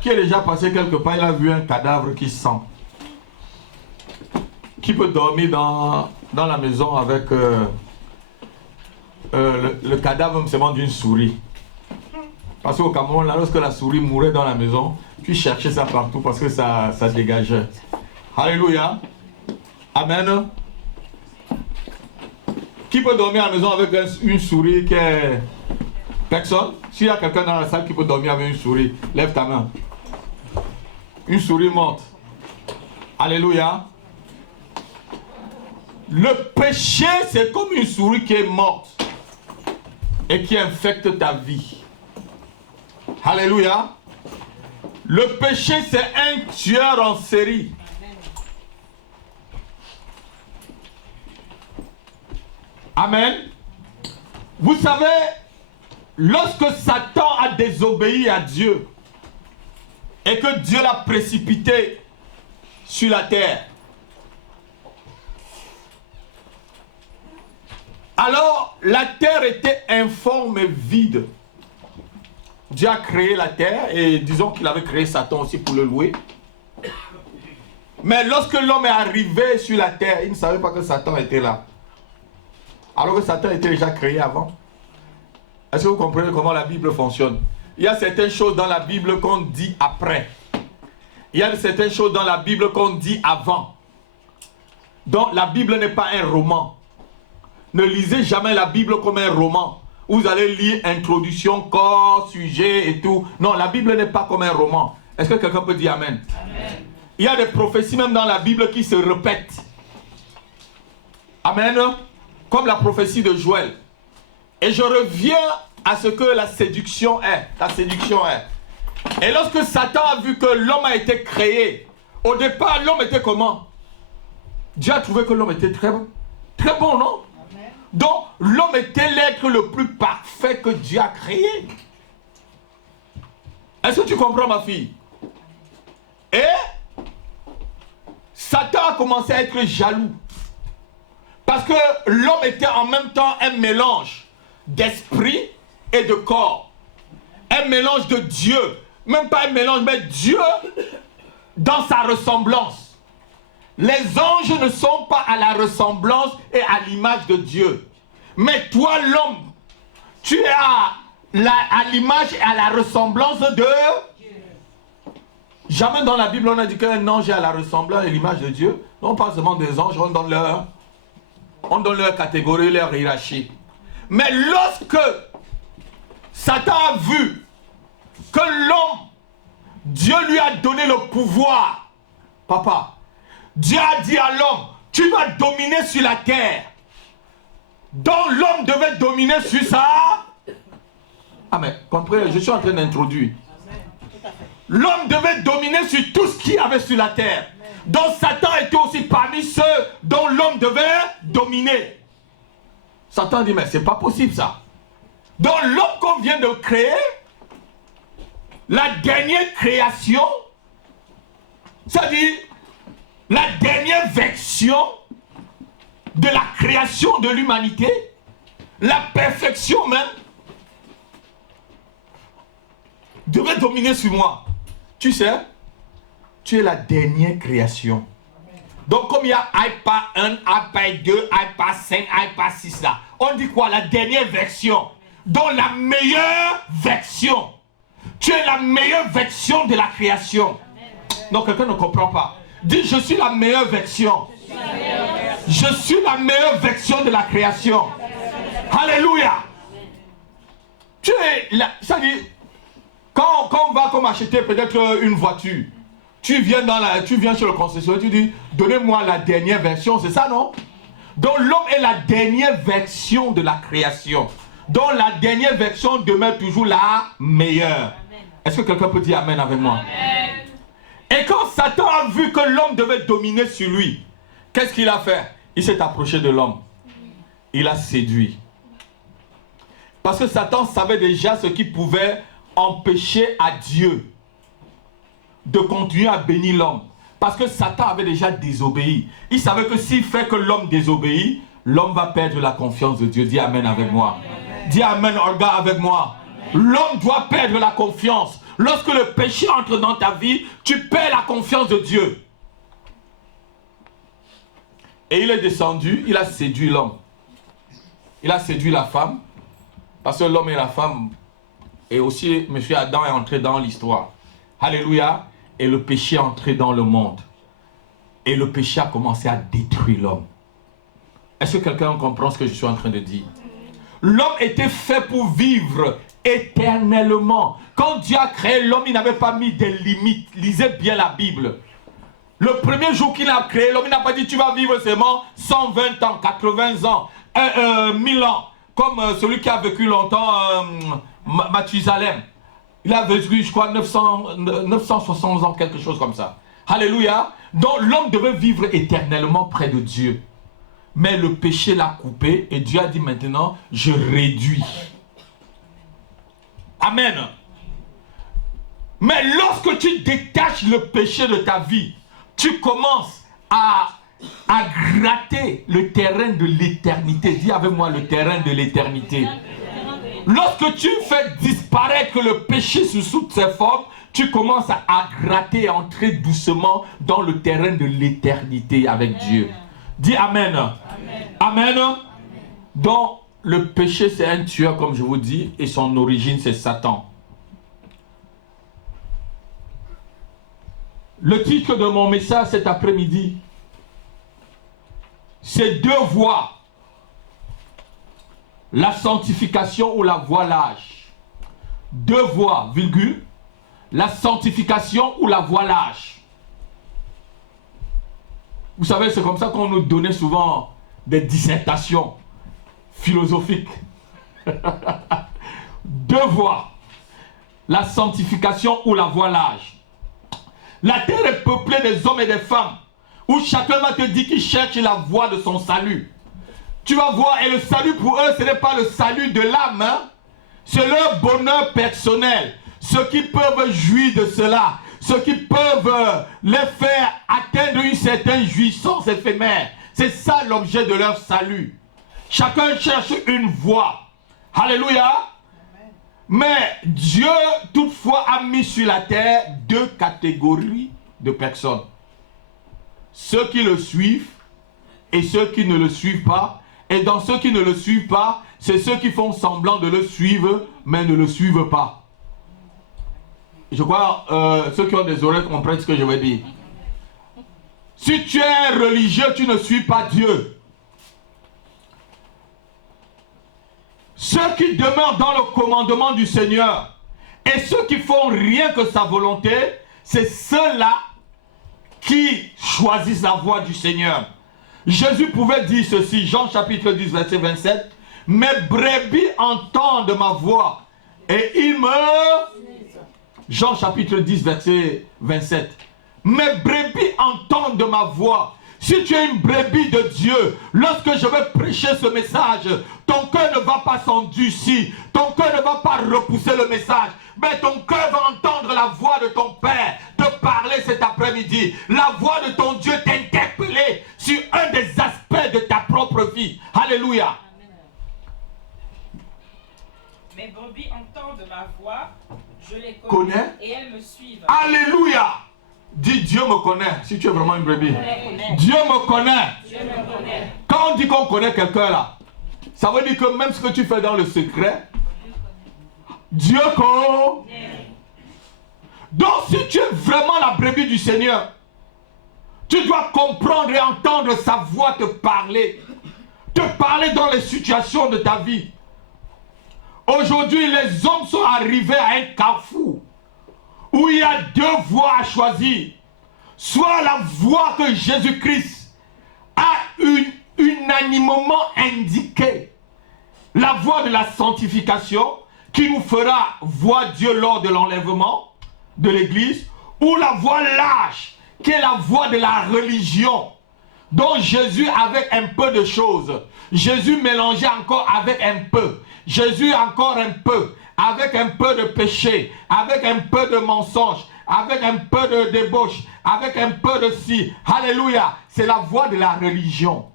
Qui est déjà passé quelque part, il a vu un cadavre qui sent. Qui peut dormir dans la maison avec le cadavre seulement d'une souris. Parce qu'au Cameroun, là, lorsque la souris mourait dans la maison, tu cherchais ça partout parce que ça dégageait. Alléluia. Amen. Qui peut dormir à la maison avec une souris qui est... Personne? S'il y a quelqu'un dans la salle qui peut dormir avec une souris, lève ta main. Une souris morte. Alléluia. Le péché, c'est comme une souris qui est morte et qui infecte ta vie. Alléluia. Le péché, c'est un tueur en série. Amen. Vous savez, lorsque Satan a désobéi à Dieu et que Dieu l'a précipité sur la terre, alors la terre était informe et vide. Dieu a créé la terre et disons qu'il avait créé Satan aussi pour le louer. Mais lorsque l'homme est arrivé sur la terre, il ne savait pas que Satan était là. Alors que Satan était déjà créé avant. Est-ce que vous comprenez comment la Bible fonctionne? Il y a certaines choses dans la Bible qu'on dit après. Il y a certaines choses dans la Bible qu'on dit avant. Donc la Bible n'est pas un roman. Ne lisez jamais la Bible comme un roman. Vous allez lire introduction, corps, sujet et tout. Non, la Bible n'est pas comme un roman. Est-ce que quelqu'un peut dire Amen? Amen. Il y a des prophéties même dans la Bible qui se répètent. Amen. Comme la prophétie de Joël. Et je reviens à ce que la séduction est. La séduction est. Et lorsque Satan a vu que l'homme a été créé, au départ, l'homme était comment? Dieu a trouvé que l'homme était très bon, non? Amen. Donc, l'homme était l'être le plus parfait que Dieu a créé. Est-ce que tu comprends, ma fille? Et Satan a commencé à être jaloux. Parce que l'homme était en même temps un mélange d'esprit et de corps. Un mélange de Dieu. Même pas un mélange, mais Dieu dans sa ressemblance. Les anges ne sont pas à la ressemblance et à l'image de Dieu. Mais toi, l'homme, tu es à l'image et à la ressemblance de Dieu. Jamais dans la Bible on a dit qu'un ange est à la ressemblance et l'image de Dieu. Non, pas seulement des anges, on donne leur catégorie, leur hiérarchie. Mais lorsque Satan a vu que l'homme, Dieu lui a donné le pouvoir, papa, Dieu a dit à l'homme, tu vas dominer sur la terre. Donc l'homme devait dominer sur ça. Ah mais, comprenez, je suis en train d'introduire. L'homme devait dominer sur tout ce qu'il y avait sur la terre. Donc Satan était aussi parmi ceux dont l'homme devait dominer. Satan dit, mais c'est pas possible ça. Donc l'homme qu'on vient de créer, la dernière création, c'est-à-dire la dernière version de la création de l'humanité, la perfection même, devait dominer sur moi. Tu sais, tu es la dernière création. Donc comme il y a iPad 1, iPad 2, iPad 5, iPad 6 là, on dit quoi? La dernière version. Donc la meilleure version. Tu es la meilleure version de la création. Donc quelqu'un ne comprend pas. Dis, je suis la meilleure version. Je suis la meilleure version de la création. Alléluia. Tu es là, ça dit, quand on va comme acheter peut-être une voiture, tu viens chez le concessionnaire, tu dis, donnez-moi la dernière version, c'est ça, non? Donc l'homme est la dernière version de la création. Donc la dernière version demeure toujours la meilleure. Est-ce que quelqu'un peut dire Amen avec moi? Amen. Et quand Satan a vu que l'homme devait dominer sur lui, qu'est-ce qu'il a fait? Il s'est approché de l'homme. Il a séduit. Parce que Satan savait déjà ce qui pouvait empêcher à Dieu de continuer à bénir l'homme. Parce que Satan avait déjà désobéi. Il savait que s'il fait que l'homme désobéit, l'homme va perdre la confiance de Dieu. Dis Amen avec moi. Dis Amen, Olga, avec moi. L'homme doit perdre la confiance. Lorsque le péché entre dans ta vie, tu perds la confiance de Dieu. Et il est descendu, il a séduit l'homme. Il a séduit la femme, parce que l'homme et la femme, et aussi M. Adam est entré dans l'histoire. Alléluia. Et le péché est entré dans le monde. Et le péché a commencé à détruire l'homme. Est-ce que quelqu'un comprend ce que je suis en train de dire? L'homme était fait pour vivre éternellement. Quand Dieu a créé l'homme, il n'avait pas mis des limites. Lisez bien la Bible. Le premier jour qu'il a créé l'homme, il n'a pas dit tu vas vivre seulement 120 ans, 80 ans, 1000 ans. Comme celui qui a vécu longtemps, Mathusalem. Il a vécu, je crois, 960 ans, quelque chose comme ça. Alléluia. Donc l'homme devait vivre éternellement près de Dieu. Mais le péché l'a coupé et Dieu a dit maintenant, je réduis. Amen. Mais lorsque tu détaches le péché de ta vie, tu commences à gratter le terrain de l'éternité. Dis avec moi le terrain de l'éternité. Lorsque tu fais disparaître le péché sous toutes ses formes, tu commences à gratter, à entrer doucement dans le terrain de l'éternité avec Dieu. Dis Amen. Amen. Amen. Donc, le péché, c'est un tueur, comme je vous dis, et son origine, c'est Satan. Le titre de mon message cet après-midi, c'est deux voies. La sanctification ou la voilage. Deux voies, virgule. La sanctification ou la voilage. Vous savez, c'est comme ça qu'on nous donnait souvent des dissertations philosophiques. Deux voies. La sanctification ou la voilage. La terre est peuplée des hommes et des femmes où chacun va te dire qu'il cherche la voie de son salut. Tu vas voir, et le salut pour eux, ce n'est pas le salut de l'âme, hein? C'est leur bonheur personnel. Ceux qui peuvent jouir de cela, ceux qui peuvent les faire atteindre une certaine jouissance éphémère. C'est ça l'objet de leur salut. Chacun cherche une voie. Alléluia. Mais Dieu, toutefois, a mis sur la terre deux catégories de personnes. Ceux qui le suivent et ceux qui ne le suivent pas. Et dans ceux qui ne le suivent pas, c'est ceux qui font semblant de le suivre, mais ne le suivent pas. Je crois ceux qui ont des oreilles comprennent ce que je veux dire. Si tu es religieux, tu ne suis pas Dieu. Ceux qui demeurent dans le commandement du Seigneur et ceux qui font rien que sa volonté, c'est ceux-là qui choisissent la voie du Seigneur. Jésus pouvait dire ceci, Jean chapitre 10, verset 27, « Mes brebis entendent ma voix et ils me... » Jean chapitre 10, verset 27. « Mes brebis entendent ma voix. » Si tu es une brebis de Dieu, lorsque je vais prêcher ce message, ton cœur ne va pas s'endurcir, ton cœur ne va pas repousser le message, mais ton cœur va entendre la voix de ton Père te parler cet après-midi. La voix de ton Dieu t'interpeller sur un des aspects de ta propre vie. Alléluia. Mes brebis entendent ma voix, je les connais et elles me suivent. Alléluia. Dis Dieu me connaît, si tu es vraiment une brebis. Dieu me connaît. Dieu me connaît. Quand on dit qu'on connaît quelqu'un là, ça veut dire que même ce que tu fais dans le secret, Dieu connaît. Donc si tu es vraiment la brebis du Seigneur, tu dois comprendre et entendre sa voix te parler dans les situations de ta vie. Aujourd'hui, les hommes sont arrivés à un carrefour où il y a deux voies à choisir. Soit la voie que Jésus-Christ a unanimement indiquée, la voie de la sanctification, qui nous fera voir Dieu lors de l'enlèvement de l'Église, ou la voie lâche, qui est la voie de la religion, dont Jésus avec un peu de choses. Jésus mélangeait encore avec un peu. Jésus encore un peu. Avec un peu de péché, avec un peu de mensonge, avec un peu de débauche, avec un peu de ci. Alléluia. C'est la voie de la religion.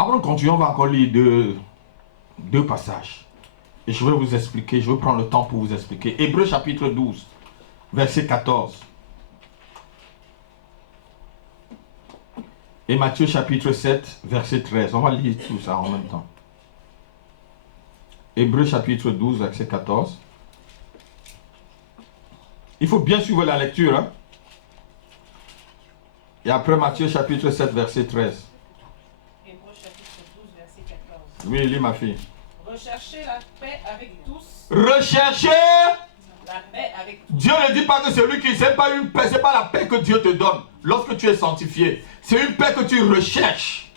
Avant de continuer, on va encore lire deux passages. Et je vais vous expliquer, je vais prendre le temps pour vous expliquer. Hébreux chapitre 12, verset 14. Et Matthieu chapitre 7, verset 13. On va lire tout ça en même temps. Hébreux chapitre 12, verset 14. Il faut bien suivre la lecture. Hein? Et après Matthieu chapitre 7, verset 13. Hébreux chapitre 12, verset 14. Oui, lis ma fille. Recherchez la paix avec tous. Recherchez. La paix avec tous. Dieu ne dit pas que celui qui c'est pas une paix, c'est pas la paix que Dieu te donne lorsque tu es sanctifié. C'est une paix que tu recherches.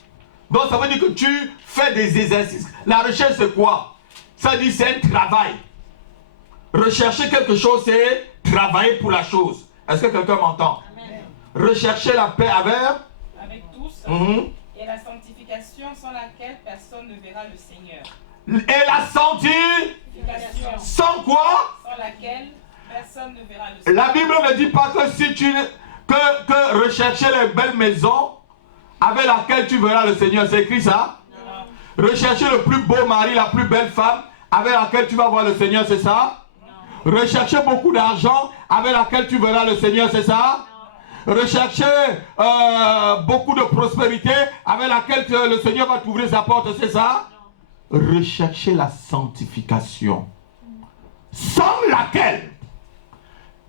Donc ça veut dire que tu fais des exercices. La recherche c'est quoi? Ça dit c'est un travail. Rechercher quelque chose c'est travailler pour la chose. Est-ce que quelqu'un m'entend? Rechercher la paix avec tous et la sanctification sans laquelle personne ne verra le Seigneur. Et la sanctification sans quoi? Sans laquelle personne ne verra le Seigneur. La Bible ne dit pas que si tu que rechercher les belles maisons avec laquelle tu verras le Seigneur. C'est écrit ça? Non. Rechercher le plus beau mari, la plus belle femme avec laquelle tu vas voir le Seigneur, c'est ça? Non. Rechercher beaucoup d'argent avec laquelle tu verras le Seigneur, c'est ça? Non. Rechercher beaucoup de prospérité avec laquelle le Seigneur va t'ouvrir sa porte, c'est ça? Non. Rechercher la sanctification sans laquelle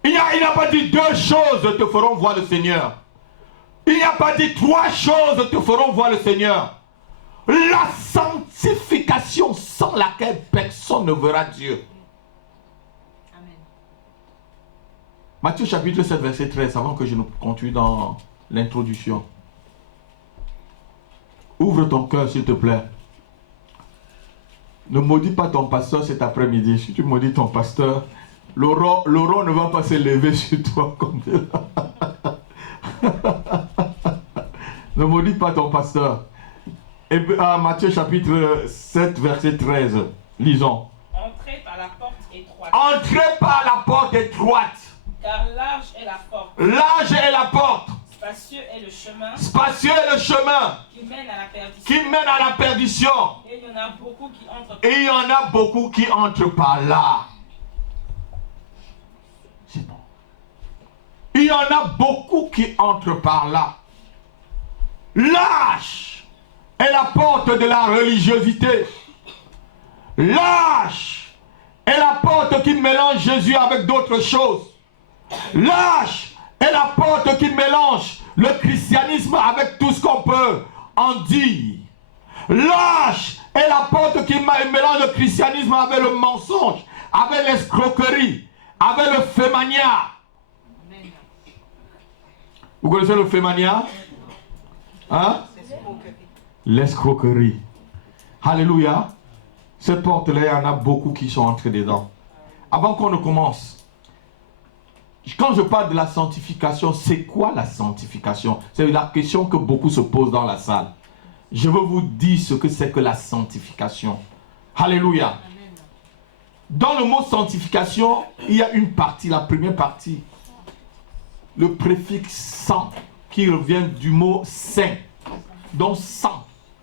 il n'a pas dit deux choses te feront voir le Seigneur. Il n'a pas dit trois choses te feront voir le Seigneur. La sanctification sans laquelle personne ne verra Dieu. Amen. Matthieu chapitre 7 verset 13, avant que je ne continue dans l'introduction. Ouvre ton cœur s'il te plaît. Ne maudis pas ton pasteur cet après-midi. Si tu maudis ton pasteur, Laurent ne va pas se lever sur toi comme ça. Ne maudis pas ton pasteur. Et Matthieu chapitre 7 verset 13. Lisons. Entrez par la porte étroite. Entrez par la porte étroite. Car large est la porte. Large est la porte. Spacieux est le chemin. Spacieux est le chemin. Qui mène à la perdition. Qui mène à la perdition. Et il y en a beaucoup qui entrent. Et il y en a beaucoup qui entrent par là. C'est bon. Il y en a beaucoup qui entrent par là. Large est la porte de la religiosité. Large est la porte qui mélange Jésus avec d'autres choses. Large est la porte qui mélange le christianisme avec tout ce qu'on peut en dire. Large est la porte qui mélange le christianisme avec le mensonge, avec l'escroquerie, avec le fémania. Vous connaissez le fémania? Hein? L'escroquerie. Alléluia. Cette porte-là, il y en a beaucoup qui sont entrés dedans. Avant qu'on ne commence, quand je parle de la sanctification, c'est quoi la sanctification? C'est la question que beaucoup se posent dans la salle. Je veux vous dire ce que c'est que la sanctification. Alléluia. Dans le mot sanctification, il y a une partie, la première partie. Le préfixe sans, qui revient du mot saint. Donc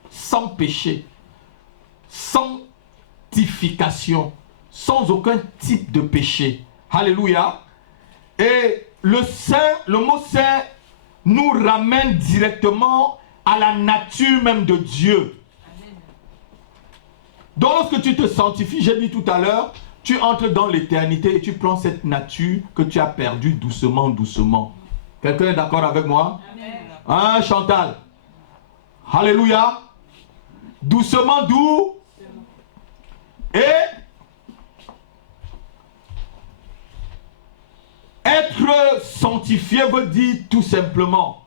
sans péché. Sanctification. Sans aucun type de péché. Alléluia. Et le saint, le mot saint nous ramène directement à la nature même de Dieu. Donc lorsque tu te sanctifies, j'ai dit tout à l'heure, tu entres dans l'éternité et tu prends cette nature que tu as perdue doucement, doucement. Quelqu'un est d'accord avec moi? Amen. Hein, Chantal? Alléluia. Doucement, doux. Et être sanctifié veut dire tout simplement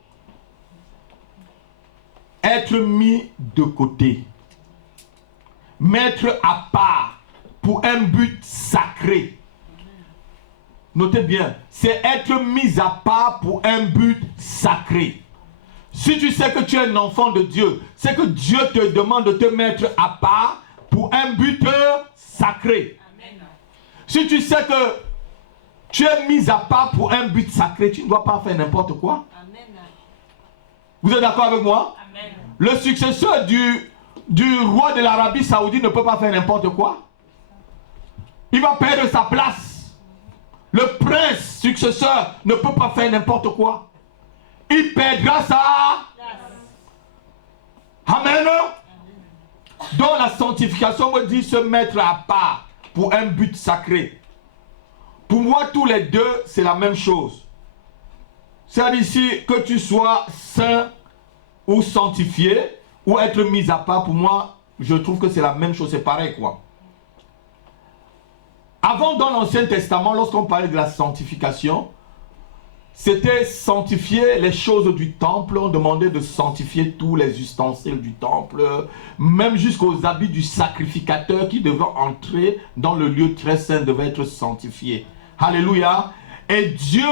être mis de côté. Mettre à part pour un but sacré. Notez bien, c'est être mis à part pour un but sacré. Si tu sais que tu es un enfant de Dieu, c'est que Dieu te demande de te mettre à part pour un but sacré. Amen. Si tu sais que tu es mis à part pour un but sacré, tu ne dois pas faire n'importe quoi. Amen. Vous êtes d'accord avec moi? Amen. Le successeur du du roi de l'Arabie Saoudite ne peut pas faire n'importe quoi. Il va perdre sa place. Le prince successeur ne peut pas faire n'importe quoi. Il perdra sa... Amen. Donc la sanctification veut dire se mettre à part pour un but sacré. Pour moi, tous les deux, c'est la même chose. C'est-à-dire ici, que tu sois saint ou sanctifié, ou être mis à part, pour moi, je trouve que c'est la même chose, c'est pareil quoi. Avant, dans l'Ancien Testament, lorsqu'on parlait de la sanctification, c'était sanctifier les choses du temple. On demandait de sanctifier tous les ustensiles du temple, même jusqu'aux habits du sacrificateur qui devait entrer dans le lieu très saint, devait être sanctifié. Alléluia. Et Dieu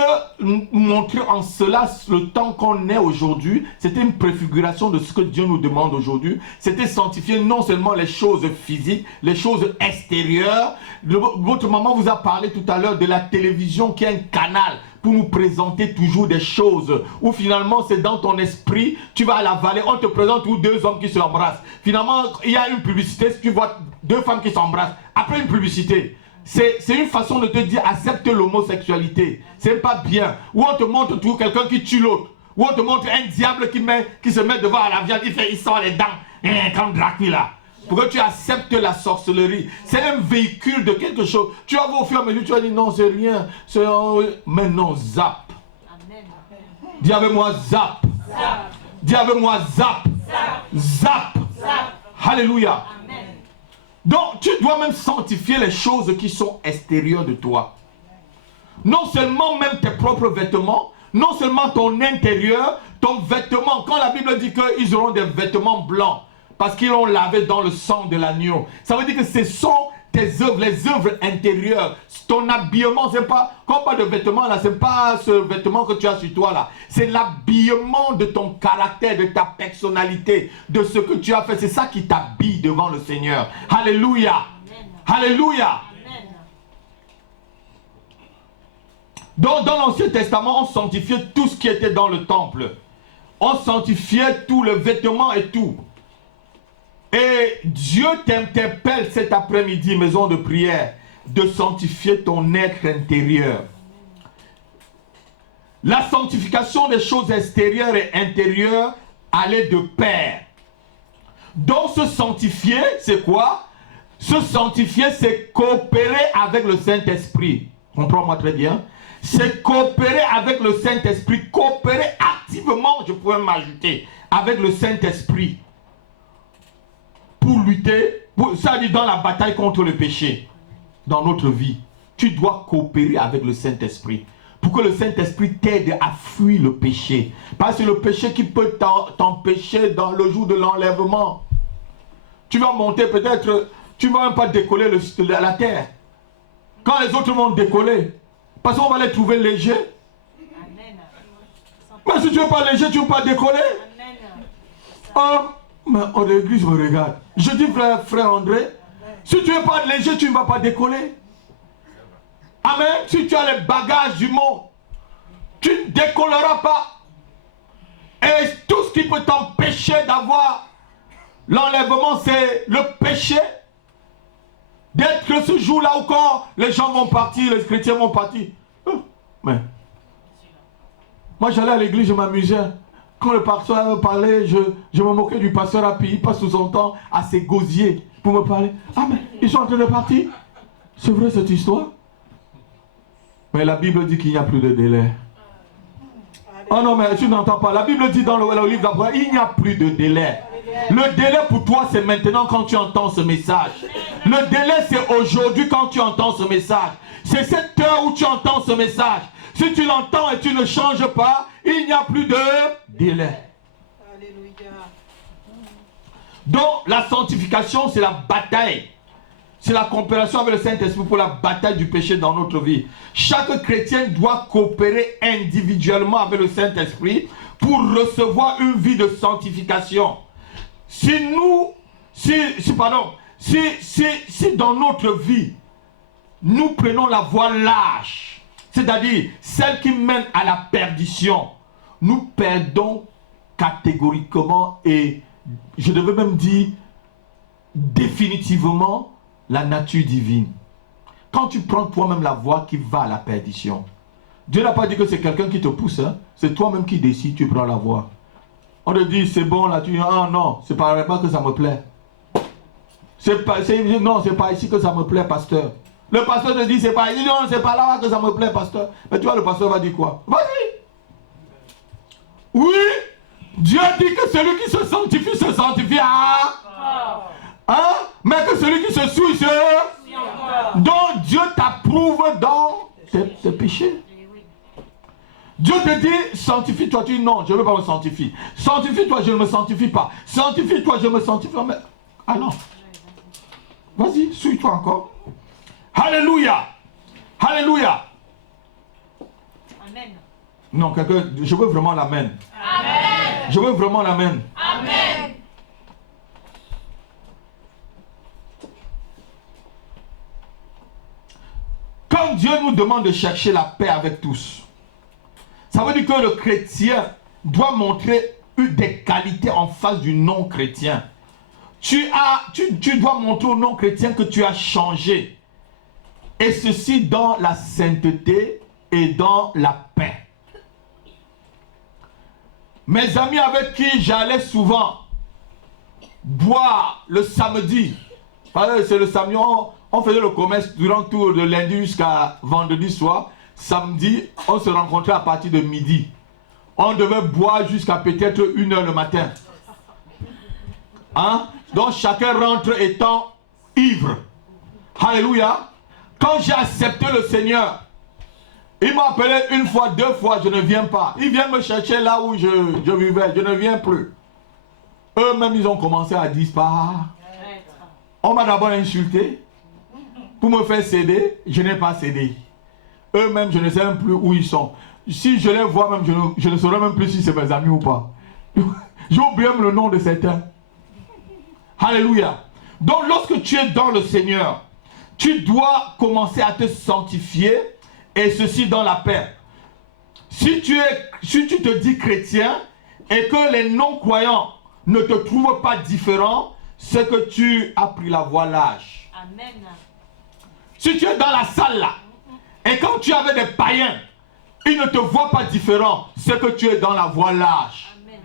montrait en cela le temps qu'on est aujourd'hui. C'était une préfiguration de ce que Dieu nous demande aujourd'hui. C'était sanctifier non seulement les choses physiques, les choses extérieures. Votre maman vous a parlé tout à l'heure de la télévision qui est un canal pour nous présenter toujours des choses où finalement c'est dans ton esprit, tu vas à la vallée, on te présente où deux hommes qui s'embrassent. Finalement, il y a une publicité, tu vois deux femmes qui s'embrassent. Après une publicité, c'est une façon de te dire accepte l'homosexualité. C'est pas bien. Ou on te montre toujours quelqu'un qui tue l'autre. Ou on te montre un diable qui se met devant la viande, il sort les dents, comme Dracula. Pour que tu acceptes la sorcellerie. C'est un véhicule de quelque chose. Tu vas voir au fur et à mesure, tu vas dire non, c'est rien. Mais non, zap. Amen. Dis avec moi zap. Zap. Dis avec moi zap. Zap. Zap. Zap. Alléluia. Amen. Donc, tu dois même sanctifier les choses qui sont extérieures de toi. Non seulement même tes propres vêtements, non seulement ton intérieur, ton vêtement. Quand la Bible dit qu'ils auront des vêtements blancs, parce qu'ils l'ont lavé dans le sang de l'agneau. Ça veut dire que ce sont tes œuvres, les œuvres intérieures. Ton habillement, c'est pas, quand on parle de vêtements là, c'est pas ce vêtement que tu as sur toi là. C'est l'habillement de ton caractère, de ta personnalité, de ce que tu as fait. C'est ça qui t'habille devant le Seigneur. Alléluia. Amen. Alléluia. Amen. Donc dans l'Ancien Testament, on sanctifiait tout ce qui était dans le temple. On sanctifiait tout le vêtement et tout. Et Dieu t'interpelle cet après-midi, maison de prière, de sanctifier ton être intérieur. La sanctification des choses extérieures et intérieures allait de pair. Donc se sanctifier, c'est quoi? Se sanctifier, c'est coopérer avec le Saint-Esprit. Comprends-moi très bien. C'est coopérer avec le Saint-Esprit. Coopérer activement, je pourrais m'ajouter, avec le Saint-Esprit. Pour lutter, ça dit dans la bataille contre le péché, dans notre vie, tu dois coopérer avec le Saint-Esprit pour que le Saint-Esprit t'aide à fuir le péché. Parce que le péché qui peut t'empêcher dans le jour de l'enlèvement. Tu vas monter peut-être, tu ne vas même pas décoller la terre. Quand les autres vont décoller, parce qu'on va les trouver légers. Amen. Mais si tu ne veux pas léger, tu ne veux pas décoller. Amen. Mais en église me regarde. Je dis frère André, si tu n'es pas léger, tu ne vas pas décoller. Amen. Si tu as les bagages du monde, tu ne décolleras pas. Et tout ce qui peut t'empêcher d'avoir l'enlèvement, c'est le péché. D'être ce jour-là où quand les gens vont partir, les chrétiens vont partir. Mais moi j'allais à l'église, je m'amusais. Quand le pasteur parlait, je me moquais du pasteur, puis il passe tout son temps à ses gosiers pour me parler. Ah mais ils sont en train de partir. C'est vrai cette histoire? Mais la Bible dit qu'il n'y a plus de délai. Oh non mais tu n'entends pas. La Bible dit dans le livre d'Abraham, il n'y a plus de délai. Le délai pour toi c'est maintenant quand tu entends ce message. Le délai c'est aujourd'hui quand tu entends ce message. C'est cette heure où tu entends ce message. Si tu l'entends et tu ne changes pas, il n'y a plus de délai. Alléluia. Donc la sanctification c'est la bataille. C'est la coopération avec le Saint-Esprit pour la bataille du péché dans notre vie. Chaque chrétien doit coopérer individuellement avec le Saint-Esprit pour recevoir une vie de sanctification. Si dans notre vie, nous prenons la voie large, c'est-à-dire celle qui mène à la perdition, nous perdons catégoriquement et je devais même dire définitivement la nature divine. Quand tu prends toi-même la voie qui va à la perdition, Dieu n'a pas dit que c'est quelqu'un qui te pousse, hein? C'est toi-même qui décides, tu prends la voie. On te dit, c'est bon là, tu dis, ah non, c'est pas que ça me plaît. Non, c'est pas ici que ça me plaît, pasteur. Le pasteur te dit, c'est pas ici, non, c'est pas là que ça me plaît, pasteur. Mais tu vois, le pasteur va dire quoi? Vas-y. Oui, Dieu dit que celui qui se sanctifie à... Hein? Mais que celui qui se souille, donc Dieu t'approuve dans tes péchés. Dieu te dit, sanctifie-toi. Tu dis, non, je ne veux pas me sanctifier. Sanctifie-toi, je ne me sanctifie pas. Sanctifie-toi, je me sanctifie. Mais... ah non. Vas-y, souille-toi encore. Alléluia. Alléluia. Amen. Non, quelqu'un, je veux vraiment l'amen. Amen. Je veux vraiment l'amen. Amen. Quand Dieu nous demande de chercher la paix avec tous, ça veut dire que le chrétien doit montrer des qualités en face du non-chrétien. Tu dois montrer au non-chrétien que tu as changé. Et ceci dans la sainteté et dans la paix. Mes amis avec qui j'allais souvent boire le samedi, c'est le samedi, on faisait le commerce durant tout de lundi jusqu'à vendredi soir. Samedi, on se rencontrait à partir de midi. On devait boire jusqu'à peut-être 1h le matin. Hein? Donc chacun rentre étant ivre. Alléluia. Quand j'ai accepté le Seigneur, il m'a appelé une fois, 2 fois, je ne viens pas. Il vient me chercher là où je vivais, je ne viens plus. Eux-mêmes, ils ont commencé à disparaître. On m'a d'abord insulté. Pour me faire céder, je n'ai pas cédé. Eux-mêmes, je ne sais même plus où ils sont. Si je les vois même, je ne saurais même plus si c'est mes amis ou pas. J'ai oublié même le nom de certains. Alléluia. Donc lorsque tu es dans le Seigneur, tu dois commencer à te sanctifier, et ceci dans la paix. Si tu te dis chrétien et que les non-croyants ne te trouvent pas différent, c'est que tu as pris la voie lâche. Amen. Si tu es dans la salle là, et quand tu avais des païens, ils ne te voient pas différent, c'est que tu es dans la voie lâche. Amen.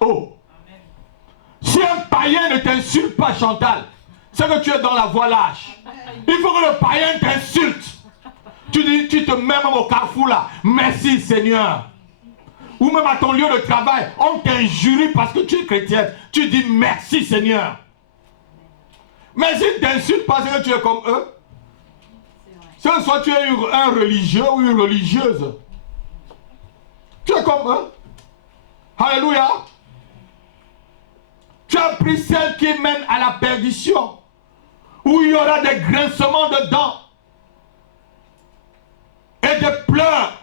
Oh. Amen. Si un païen ne t'insulte pas, Chantal, c'est que tu es dans la voie lâche. Il faut que le païen t'insulte. Tu te mets même au carrefour là. Merci Seigneur. Ou même à ton lieu de travail, on t'injurie parce que tu es chrétienne. Tu dis merci Seigneur. Mais s'ils ne t'insultent pas, c'est que tu es comme eux. C'est soit tu es un religieux ou une religieuse. Tu es comme eux. Alléluia. Tu as pris celle qui mène à la perdition. Où il y aura des grincements de dents. Et des pleurs.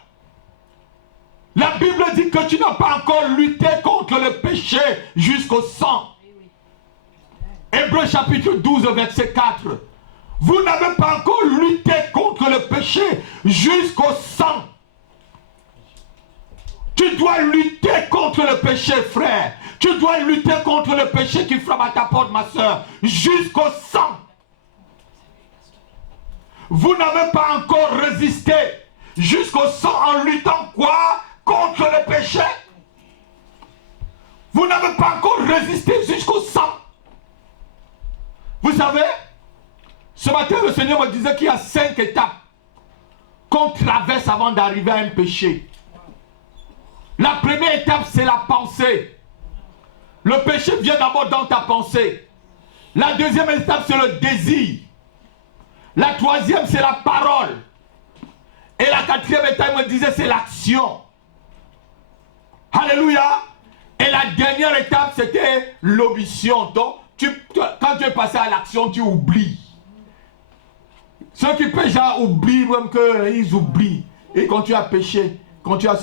La Bible dit que tu n'as pas encore lutté contre le péché jusqu'au sang. Hébreux chapitre 12 verset 4. Vous n'avez pas encore lutté contre le péché jusqu'au sang. Tu dois lutter contre le péché, frère. Tu dois lutter contre le péché qui frappe à ta porte, ma soeur, jusqu'au sang. Vous n'avez pas encore résisté jusqu'au sang en luttant quoi? Contre le péché. Vous n'avez pas encore résisté jusqu'au sang. Vous savez, ce matin le Seigneur me disait qu'il y a 5 étapes qu'on traverse avant d'arriver à un péché. La première étape, c'est la pensée. Le péché vient d'abord dans ta pensée. La deuxième étape, c'est le désir. La troisième, c'est la parole. Et la quatrième étape, il me disait, c'est l'action. Alléluia. Et la dernière étape, c'était l'omission. Donc, quand tu es passé à l'action, tu oublies. Ceux qui pêchent oublient même qu'ils oublient. Et quand tu as péché, quand tu as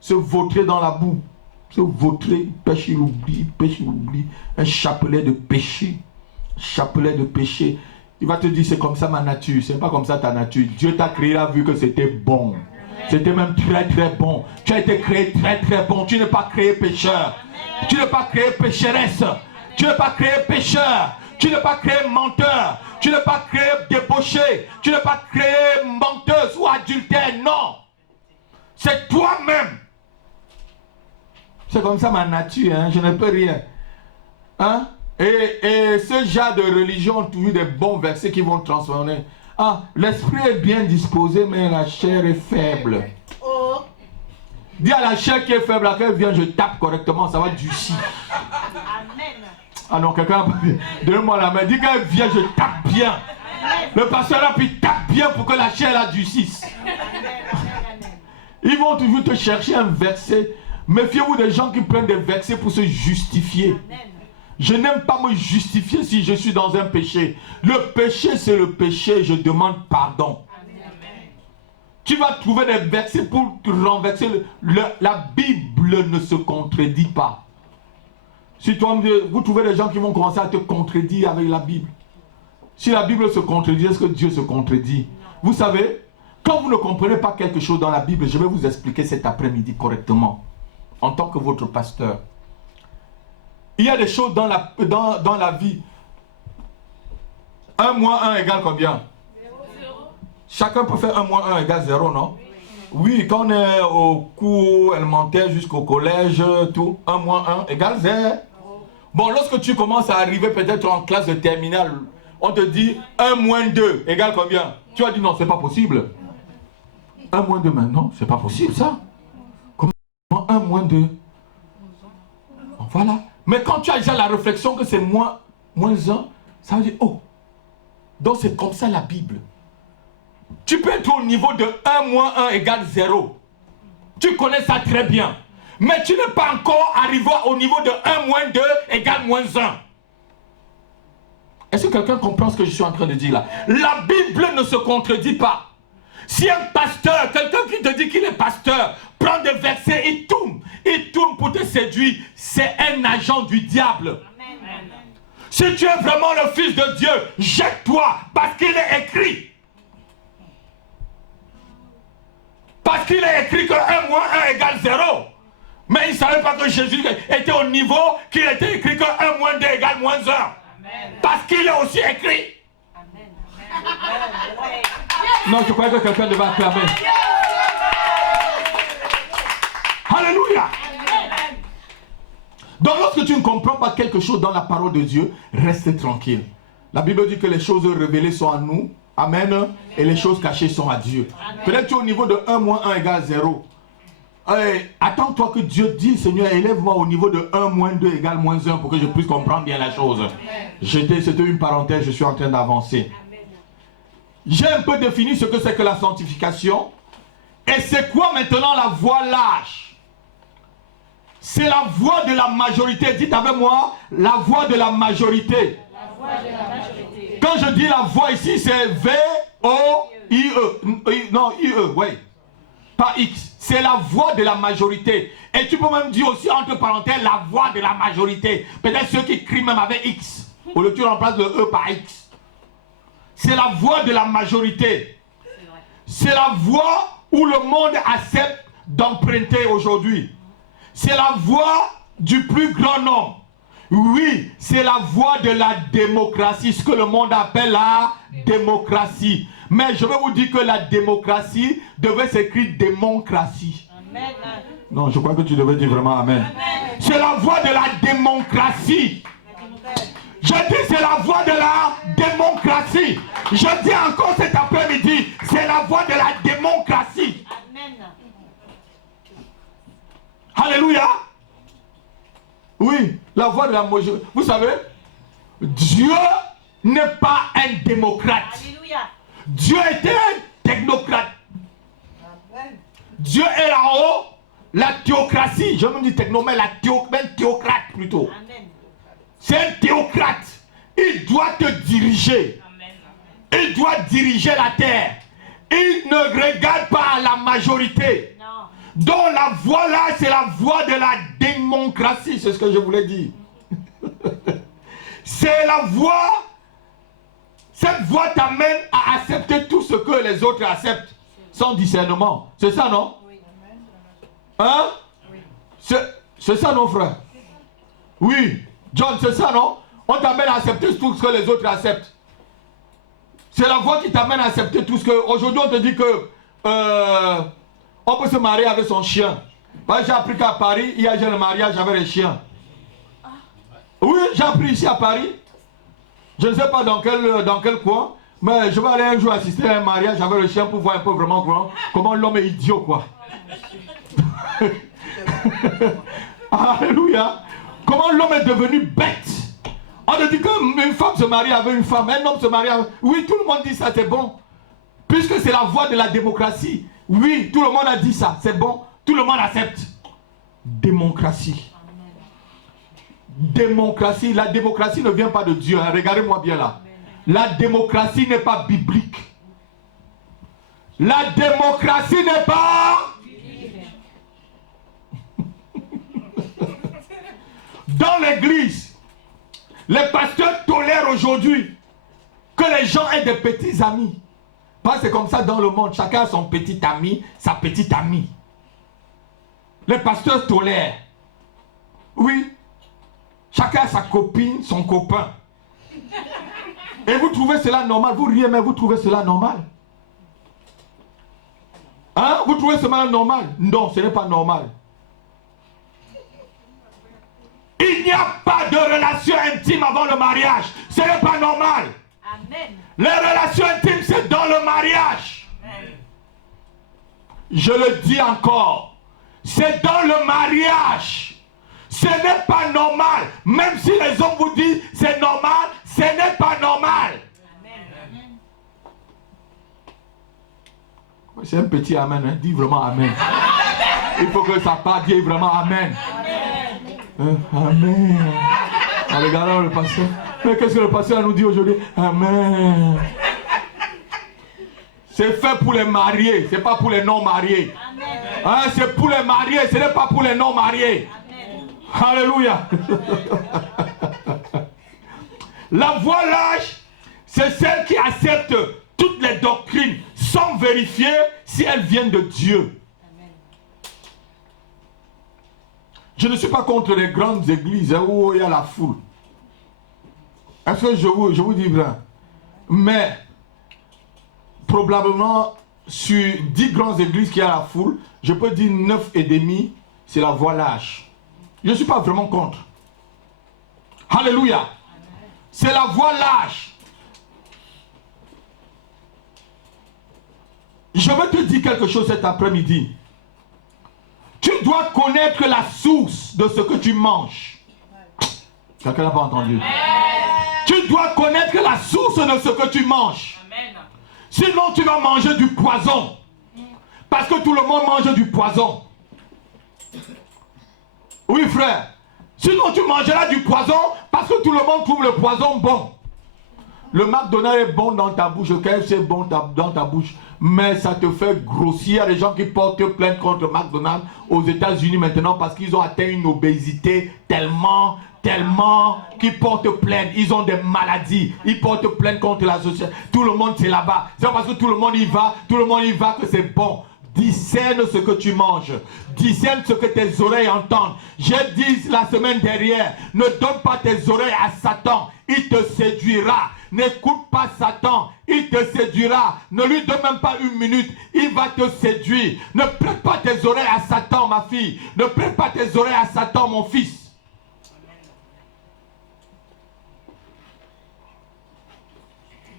se vautrer dans la boue, se vautrer, pêche, il oublie, pêche, il oublie. Un chapelet de péché. Chapelet de péché. Il va te dire, c'est comme ça ma nature. C'est pas comme ça ta nature. Dieu t'a créé là, vu que c'était bon. C'était même très très bon. Tu as été créé très très bon. Tu n'es pas créé pécheur. Tu n'es pas créé pécheresse. Tu n'es pas créé pécheur. Tu n'es pas créé menteur. Tu n'es pas créé débauché. Tu n'es pas créé menteuse ou adultère. Non. C'est toi-même. C'est comme ça ma nature. Hein? Je ne peux rien. Hein? Et ce genre de religion ont toujours des bons versets qui vont transformer. Ah, l'esprit est bien disposé, mais la chair est faible. Oh. Dis à la chair qui est faible, à qu'elle vient, je tape correctement, ça va durcir. Amen. Ah non, quelqu'un, donne-moi la main. Dis qu'elle vient, je tape bien. Amen. Le pasteur là, puis tape bien pour que la chair la durcisse. Ils vont toujours te chercher un verset. Méfiez-vous des gens qui prennent des versets pour se justifier. Amen. Je n'aime pas me justifier si je suis dans un péché. Le péché, c'est le péché. Je demande pardon. Amen. Tu vas trouver des versets pour te renverser. La Bible ne se contredit pas. Si toi, vous trouvez des gens qui vont commencer à te contredire avec la Bible. Si la Bible se contredit, est-ce que Dieu se contredit? Vous savez, quand vous ne comprenez pas quelque chose dans la Bible, je vais vous expliquer cet après-midi correctement. En tant que votre pasteur. Il y a des choses dans la vie. 1 moins 1 égale combien? 0. Chacun peut faire 1 moins 1 égale 0, non? Oui, quand on est au cours élémentaire jusqu'au collège, tout, 1 moins 1 égale 0. Bon, lorsque tu commences à arriver peut-être en classe de terminale, on te dit 1 moins 2 égale combien? Tu as dit non, c'est pas possible. 1 moins 2 maintenant, c'est pas possible ça. Comment 1 moins 2? Voilà. Mais quand tu as déjà la réflexion que c'est moins 1, ça veut dire, oh, donc c'est comme ça la Bible. Tu peux être au niveau de 1 moins 1 égale 0. Tu connais ça très bien. Mais tu n'es pas encore arrivé au niveau de 1 moins 2 égale moins 1. Est-ce que quelqu'un comprend ce que je suis en train de dire là? La Bible ne se contredit pas. Si un pasteur, quelqu'un qui te dit qu'il est pasteur, prend des versets, il tourne pour te séduire, c'est un agent du diable. Amen. Si tu es vraiment le fils de Dieu, jette-toi parce qu'il est écrit. Parce qu'il est écrit que 1 moins 1 égale 0. Mais il ne savait pas que Jésus était au niveau qu'il était écrit que 1 moins 2 égale moins 1. Amen. Parce qu'il est aussi écrit. Amen. Non, je croyais que quelqu'un devait acclamer. Alléluia. Donc lorsque tu ne comprends pas quelque chose dans la parole de Dieu, reste tranquille. La Bible dit que les choses révélées sont à nous. Amen. Et les choses cachées sont à Dieu. Peut-être tu es au niveau de 1 moins 1 égale 0. Attends-toi que Dieu dise, Seigneur, élève-moi au niveau de 1 moins 2 égale moins 1 pour que je puisse comprendre bien la chose. C'était une parenthèse, je suis en train d'avancer. J'ai un peu défini ce que c'est que la sanctification. Et c'est quoi maintenant la voie lâche? C'est la voie de la majorité. Dites avec moi, la voie de la majorité. La voie de la majorité. Quand je dis la voie ici, c'est V-O-I-E. Non, I-E, oui. Pas X. C'est la voie de la majorité. Et tu peux même dire aussi, entre parenthèses, la voie de la majorité. Peut-être ceux qui écrivent même avec X. Au lieu que tu remplaces le E par X. C'est la voie de la majorité. C'est la voie où le monde accepte d'emprunter aujourd'hui. C'est la voie du plus grand nombre. Oui, c'est la voie de la démocratie, ce que le monde appelle la démocratie. Mais je vais vous dire que la démocratie devait s'écrire démocratie. Amen. Non, je crois que tu devais dire vraiment amen. C'est la voie de la démocratie. Je dis c'est la voie de la démocratie. Je dis encore cet après-midi, c'est la voie de la démocratie. Amen. Alléluia. Oui, la voie de la majorité. Vous savez, Dieu n'est pas un démocrate. Alléluia. Dieu était un technocrate. Amen. Dieu est là-haut, la théocratie. Je me dis techno, mais même théocrate plutôt. Amen. C'est un théocrate. Il doit te diriger. Amen. Il doit diriger la terre. Il ne regarde pas la majorité. Non. Donc la voie là, c'est la voie de la démocratie. C'est ce que je voulais dire. C'est la voie. Cette voie t'amène à accepter tout ce que les autres acceptent. Sans discernement. C'est ça, non? Oui. Hein? Oui. C'est ça, non, frère? Oui. John, c'est ça, non? On t'amène à accepter tout ce que les autres acceptent. C'est la voix qui t'amène à accepter tout ce que... Aujourd'hui, on te dit que on peut se marier avec son chien. J'ai appris qu'à Paris, il y a un mariage avec les chiens. Oui, j'ai appris ici à Paris. Je ne sais pas dans quel coin, mais je vais aller un jour assister à un mariage avec le chien pour voir un peu vraiment comment l'homme est idiot, quoi. Alléluia. Comment l'homme est devenu bête. On te dit qu'une femme se marie avec une femme, un homme se marie avec... Oui, tout le monde dit ça, c'est bon. Puisque c'est la voie de la démocratie. Oui, tout le monde a dit ça, c'est bon. Tout le monde accepte. Démocratie. Démocratie. La démocratie ne vient pas de Dieu. Hein. Regardez-moi bien là. La démocratie n'est pas biblique. La démocratie n'est pas... Dans l'église, les pasteurs tolèrent aujourd'hui que les gens aient des petits amis. Parce que c'est comme ça dans le monde. Chacun a son petit ami, sa petite amie. Les pasteurs tolèrent. Oui. Chacun a sa copine, son copain. Et vous trouvez cela normal? Vous riez, mais vous trouvez cela normal? Hein? Vous trouvez cela normal? Non, ce n'est pas normal. Il n'y a pas de relation intime avant le mariage. Ce n'est pas normal. Amen. Les relations intimes, c'est dans le mariage. Amen. Je le dis encore. C'est dans le mariage. Ce n'est pas normal. Même si les hommes vous disent c'est normal, ce n'est pas normal. Amen. C'est un petit amen. Hein? Dis vraiment amen. Il faut que ça parte. Dis vraiment amen. Amen. En regardant le pasteur. Mais qu'est-ce que le pasteur nous dit aujourd'hui? Amen. C'est fait pour les mariés, c'est pas pour les non mariés. Hein, c'est pour les mariés, ce n'est pas pour les non mariés. Amen. Alléluia. La voie lâche, c'est celle qui accepte toutes les doctrines sans vérifier si elles viennent de Dieu. Je ne suis pas contre les grandes églises hein, où il y a la foule. Est-ce que je vous dis bien? Mais, probablement, sur 10 grandes églises qui a la foule, je peux dire 9,5, c'est la voie lâche. Je ne suis pas vraiment contre. Alléluia. C'est la voie lâche. Je vais te dire quelque chose cet après-midi. Tu dois connaître la source de ce que tu manges. Quelqu'un n'a pas entendu? Tu dois connaître la source de ce que tu manges. Amen. Sinon, tu vas manger du poison. Parce que tout le monde mange du poison. Oui, frère. Sinon, tu mangeras du poison parce que tout le monde trouve le poison bon. Le McDonald's est bon dans ta bouche, le KFC est bon dans ta bouche, mais ça te fait grossir. Il y a des gens qui portent plainte contre McDonald's aux États-Unis maintenant parce qu'ils ont atteint une obésité tellement qu'ils portent plainte. Ils ont des maladies. Ils portent plainte contre la société. Tout le monde c'est là-bas. C'est parce que tout le monde y va que c'est bon. Discerne ce que tu manges. Discerne ce que tes oreilles entendent. J'ai dit la semaine dernière, ne donne pas tes oreilles à Satan. Il te séduira. N'écoute pas Satan. Il te séduira. Ne lui donne même pas une minute. Il va te séduire. Ne prête pas tes oreilles à Satan, ma fille. Ne prête pas tes oreilles à Satan, mon fils.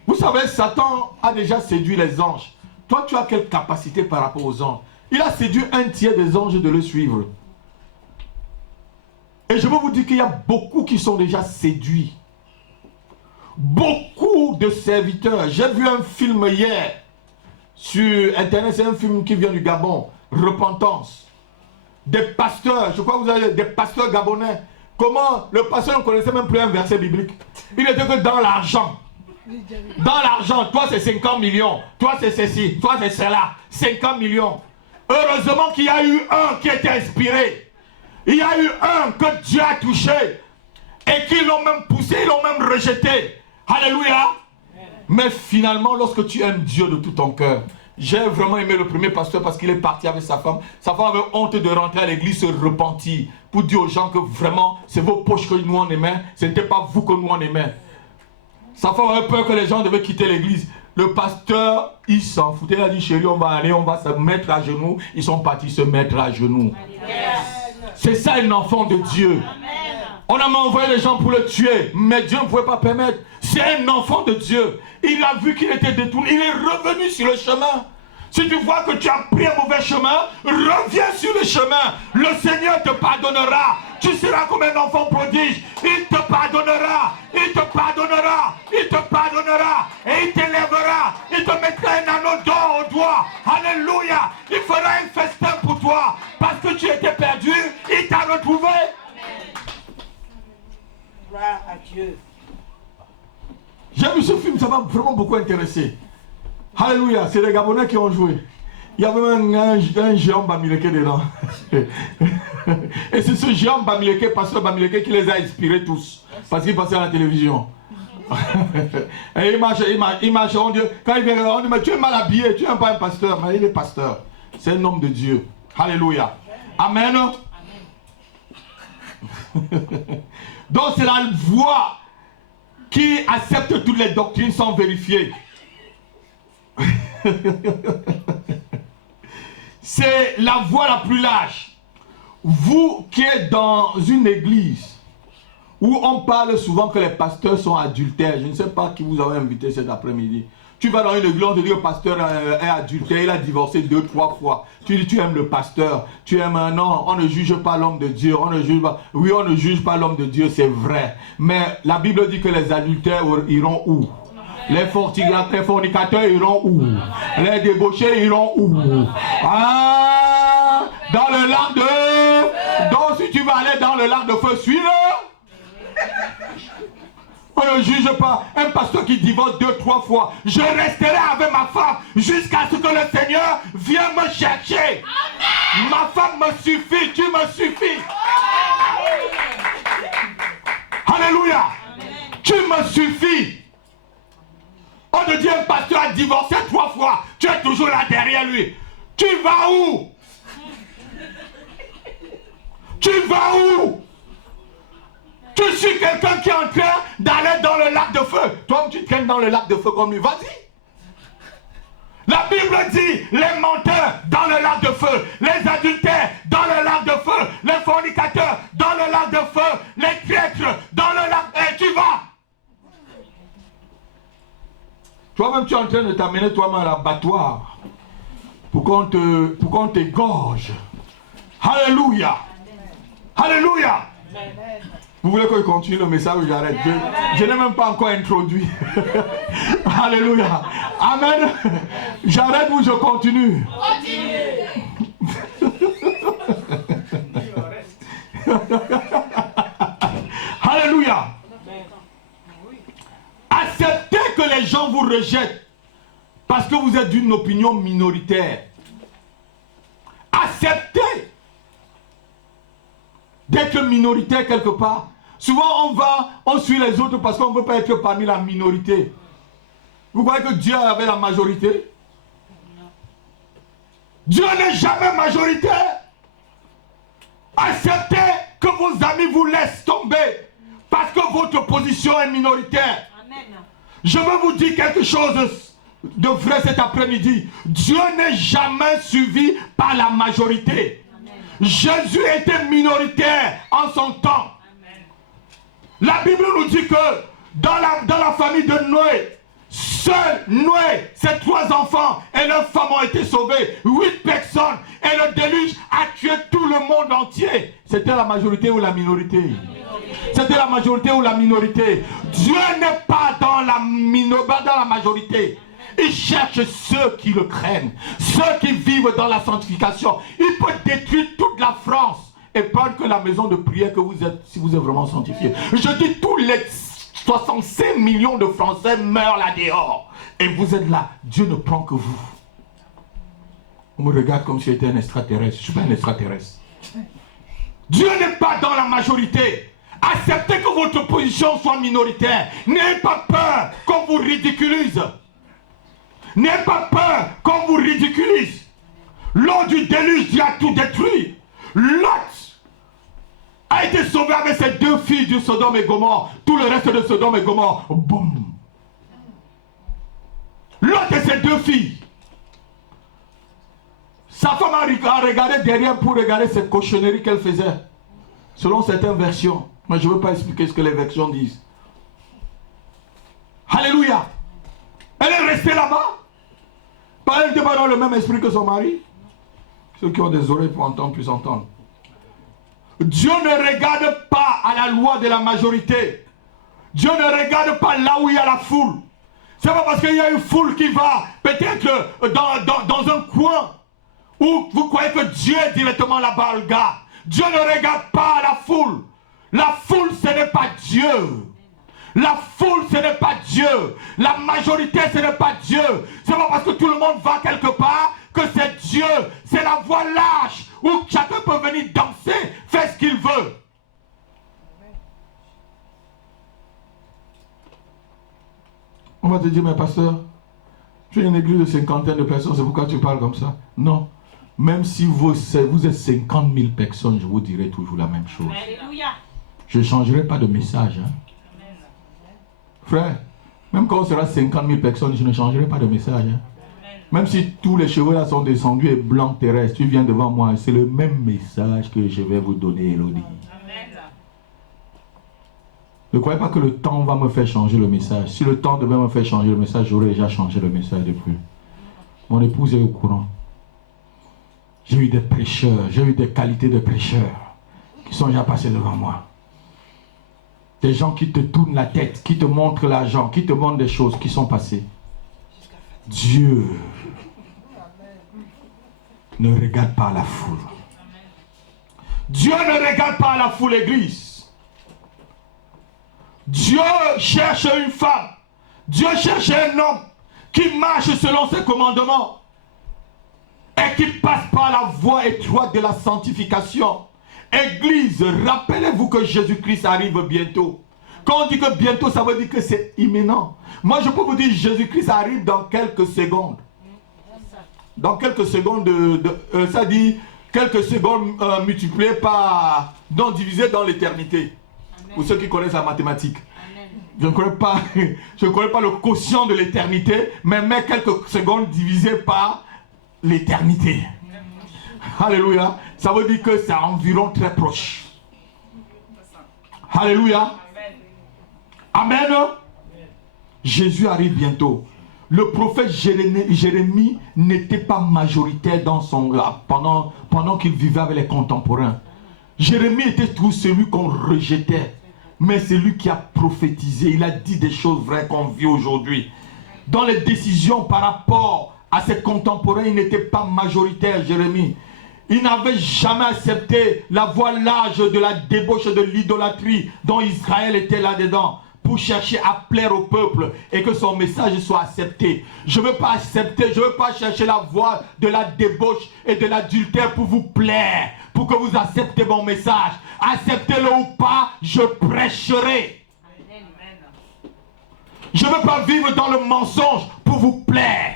Vous savez, Satan a déjà séduit les anges. Toi, tu as quelle capacité par rapport aux anges? Il a séduit un tiers des anges de le suivre. Et je veux vous dire qu'il y a beaucoup qui sont déjà séduits. Beaucoup de serviteurs. J'ai vu un film hier sur Internet. C'est un film qui vient du Gabon. Repentance. Des pasteurs. Je crois que vous avez des pasteurs gabonais. Comment le pasteur ne connaissait même plus un verset biblique. Il était que dans l'argent. Dans l'argent, toi c'est 50 millions, toi c'est ceci, toi c'est cela, 50 millions. Heureusement qu'il y a eu un qui était inspiré. Il y a eu un que Dieu a touché et qu'ils l'ont même poussé, ils l'ont même rejeté. Alléluia. Mais finalement, lorsque tu aimes Dieu de tout ton cœur, J'ai vraiment aimé le premier pasteur parce qu'il est parti avec sa femme. Sa femme avait honte de rentrer à l'église, se repentir, pour dire aux gens que vraiment, c'est vos poches que nous on aimait, ce n'était pas vous que nous on aimait. Sa femme avait peur que les gens devaient quitter l'église. Le pasteur, il s'en foutait, il a dit, chérie, on va aller, on va se mettre à genoux. Ils sont partis se mettre à genoux. C'est ça un enfant de Dieu. On a envoyé les gens pour le tuer, mais Dieu ne pouvait pas permettre. C'est un enfant de Dieu. Il a vu qu'il était détourné, il est revenu sur le chemin. Si tu vois que tu as pris un mauvais chemin, reviens sur le chemin. Le Seigneur te pardonnera. Tu seras comme un enfant prodige. Il te pardonnera. Il te pardonnera. Il te pardonnera. Et il t'élèvera. Il te mettra un anneau d'or au doigt. Alléluia. Il fera un festin pour toi. Parce que tu étais perdu, il t'a retrouvé. Gloire à Dieu. J'ai vu ce film, ça m'a vraiment beaucoup intéressé. Alléluia, c'est les Gabonais qui ont joué. Il y avait même un géant Bamileke dedans. Et c'est ce géant Bamileke, pasteur Bamileke, qui les a inspirés tous. Parce qu'il passait à la télévision. Et il marche, on dit, quand il vient, on dit, mais tu es mal habillé, tu n'es pas un pasteur. Mais il est pasteur. C'est un homme de Dieu. Alléluia. Amen. Donc c'est la voix qui accepte toutes les doctrines sans vérifier. C'est la voie la plus large. Vous qui êtes dans une église où on parle souvent que les pasteurs sont adultères, je ne sais pas qui vous avez invité cet après-midi. Tu vas dans une église, on te dit que le pasteur est adultère, il a divorcé 2-3 fois. Tu dis tu aimes le pasteur, tu aimes un non, on ne juge pas l'homme de Dieu, on ne juge pas. Oui, on ne juge pas l'homme de Dieu, c'est vrai. Mais la Bible dit que les adultères iront où? Les fornicateurs iront où? Les débauchés iront où? Ah, dans le lac de... Donc si tu vas aller dans le lac de feu, suis-le. On ne juge pas un pasteur qui divorce 2-3 fois. Je resterai avec ma femme jusqu'à ce que le Seigneur vienne me chercher. Amen. Ma femme me suffit, tu me suffis. Alléluia. Tu me suffis. On te dit un pasteur a divorcé 3 fois. Tu es toujours là derrière lui. Tu vas où? Tu vas où? Tu suis quelqu'un qui est en train d'aller dans le lac de feu. Toi, tu traînes dans le lac de feu comme lui. Vas-y. La Bible dit les menteurs dans le lac de feu, les adultères dans le lac de feu, les fornicateurs dans le lac de feu, les traîtres dans le lac. Et tu vas. Toi-même, tu es en train de t'amener toi-même à l'abattoir pour qu'on t'égorge. Alléluia. Alléluia. Vous voulez que je continue le message ou j'arrête? Je n'ai même pas encore introduit. Alléluia. Amen. J'arrête ou je continue? Alléluia. Acceptez que les gens vous rejettent parce que vous êtes d'une opinion minoritaire. Acceptez d'être minoritaire quelque part. Souvent on suit les autres parce qu'on ne veut pas être parmi la minorité. Vous croyez que Dieu avait la majorité? Dieu n'est jamais majoritaire. Acceptez que vos amis vous laissent tomber parce que votre position est minoritaire. Amen. Je veux vous dire quelque chose de vrai cet après-midi. Dieu n'est jamais suivi par la majorité. Amen. Jésus était minoritaire en son temps. Amen. La Bible nous dit que dans la famille de Noé, seul Noé, ses 3 enfants et leurs femmes ont été sauvés. 8 personnes. Et le déluge a tué tout le monde entier. C'était la majorité ou la minorité? C'était la majorité ou la minorité? Dieu n'est pas dans la majorité. Il cherche ceux qui le craignent, ceux qui vivent dans la sanctification. Il peut détruire toute la France et pas que la maison de prière que vous êtes, si vous êtes vraiment sanctifié. Je dis tous les 65 millions de Français meurent là dehors. Et vous êtes là. Dieu ne prend que vous. On me regarde comme si j'étais un extraterrestre. Je ne suis pas un extraterrestre. Dieu n'est pas dans la majorité. Acceptez que votre position soit minoritaire. N'ayez pas peur qu'on vous ridiculise. N'ayez pas peur qu'on vous ridiculise. Lors du déluge, Dieu a tout détruit. Lot a été sauvé avec ses 2 filles du Sodome et Gomorrhe. Tout le reste de Sodome et Gomorrhe, boum. Lot et ses 2 filles. Sa femme a regardé derrière pour regarder ces cochonneries qu'elle faisait. Selon certaines versions. Mais je ne veux pas expliquer ce que les versions disent. Alléluia. Elle est restée là-bas. Elle n'était pas dans le même esprit que son mari. Ceux qui ont des oreilles pour entendre puissent entendre. Dieu ne regarde pas à la loi de la majorité. Dieu ne regarde pas là où il y a la foule. C'est pas parce qu'il y a une foule qui va peut-être dans un coin où vous croyez que Dieu est directement là-bas, le gars. Dieu ne regarde pas la foule. La foule, ce n'est pas Dieu. La foule, ce n'est pas Dieu. La majorité, ce n'est pas Dieu. C'est pas parce que tout le monde va quelque part que c'est Dieu. C'est la voie lâche où chacun peut venir danser, faire ce qu'il veut. On va te dire, mais pasteur, tu es une église de 50 de personnes, c'est pourquoi tu parles comme ça? Non. Même si vous êtes 50 000 personnes, je vous dirai toujours la même chose. Alléluia. Je ne changerai pas de message. Hein. Frère, même quand on sera 50 000 personnes, je ne changerai pas de message. Hein. Même si tous les cheveux là sont descendus et blancs terrestres, tu viens devant moi, c'est le même message que je vais vous donner, Elodie. Ne croyez pas que le temps va me faire changer le message. Si le temps devait me faire changer le message, j'aurais déjà changé le message depuis. Mon épouse est au courant. J'ai eu des prêcheurs, j'ai eu des qualités de prêcheurs qui sont déjà passés devant moi. Des gens qui te tournent la tête, qui te montrent l'argent, qui te montrent des choses qui sont passées. Dieu ne regarde pas la foule. Dieu ne regarde pas la foule, l'église. Dieu cherche une femme. Dieu cherche un homme qui marche selon ses commandements et qui passe par la voie étroite de la sanctification. Église, rappelez-vous que Jésus-Christ arrive bientôt. Quand on dit que bientôt, ça veut dire que c'est imminent. Moi, je peux vous dire, Jésus-Christ arrive dans quelques secondes. Dans quelques secondes, ça dit quelques secondes multipliées par, donc divisées dans l'éternité. Pour ceux qui connaissent la mathématique. Amen. Je ne connais pas le quotient de l'éternité, mais quelques secondes divisées par l'éternité. Alléluia. Ça veut dire que c'est environ très proche. Alléluia. Amen. Amen. Jésus arrive bientôt. Le prophète Jérémie n'était pas majoritaire dans son pendant qu'il vivait avec les contemporains. Jérémie était tout celui qu'on rejetait. Mais c'est lui qui a prophétisé. Il a dit des choses vraies qu'on vit aujourd'hui. Dans les décisions par rapport à ses contemporains, il n'était pas majoritaire, Jérémie. Il n'avait jamais accepté la voie large de la débauche de l'idolâtrie dont Israël était là-dedans pour chercher à plaire au peuple et que son message soit accepté. Je ne veux pas accepter, je ne veux pas chercher la voie de la débauche et de l'adultère pour vous plaire, pour que vous acceptez mon message. Acceptez-le ou pas, je prêcherai. Je ne veux pas vivre dans le mensonge pour vous plaire.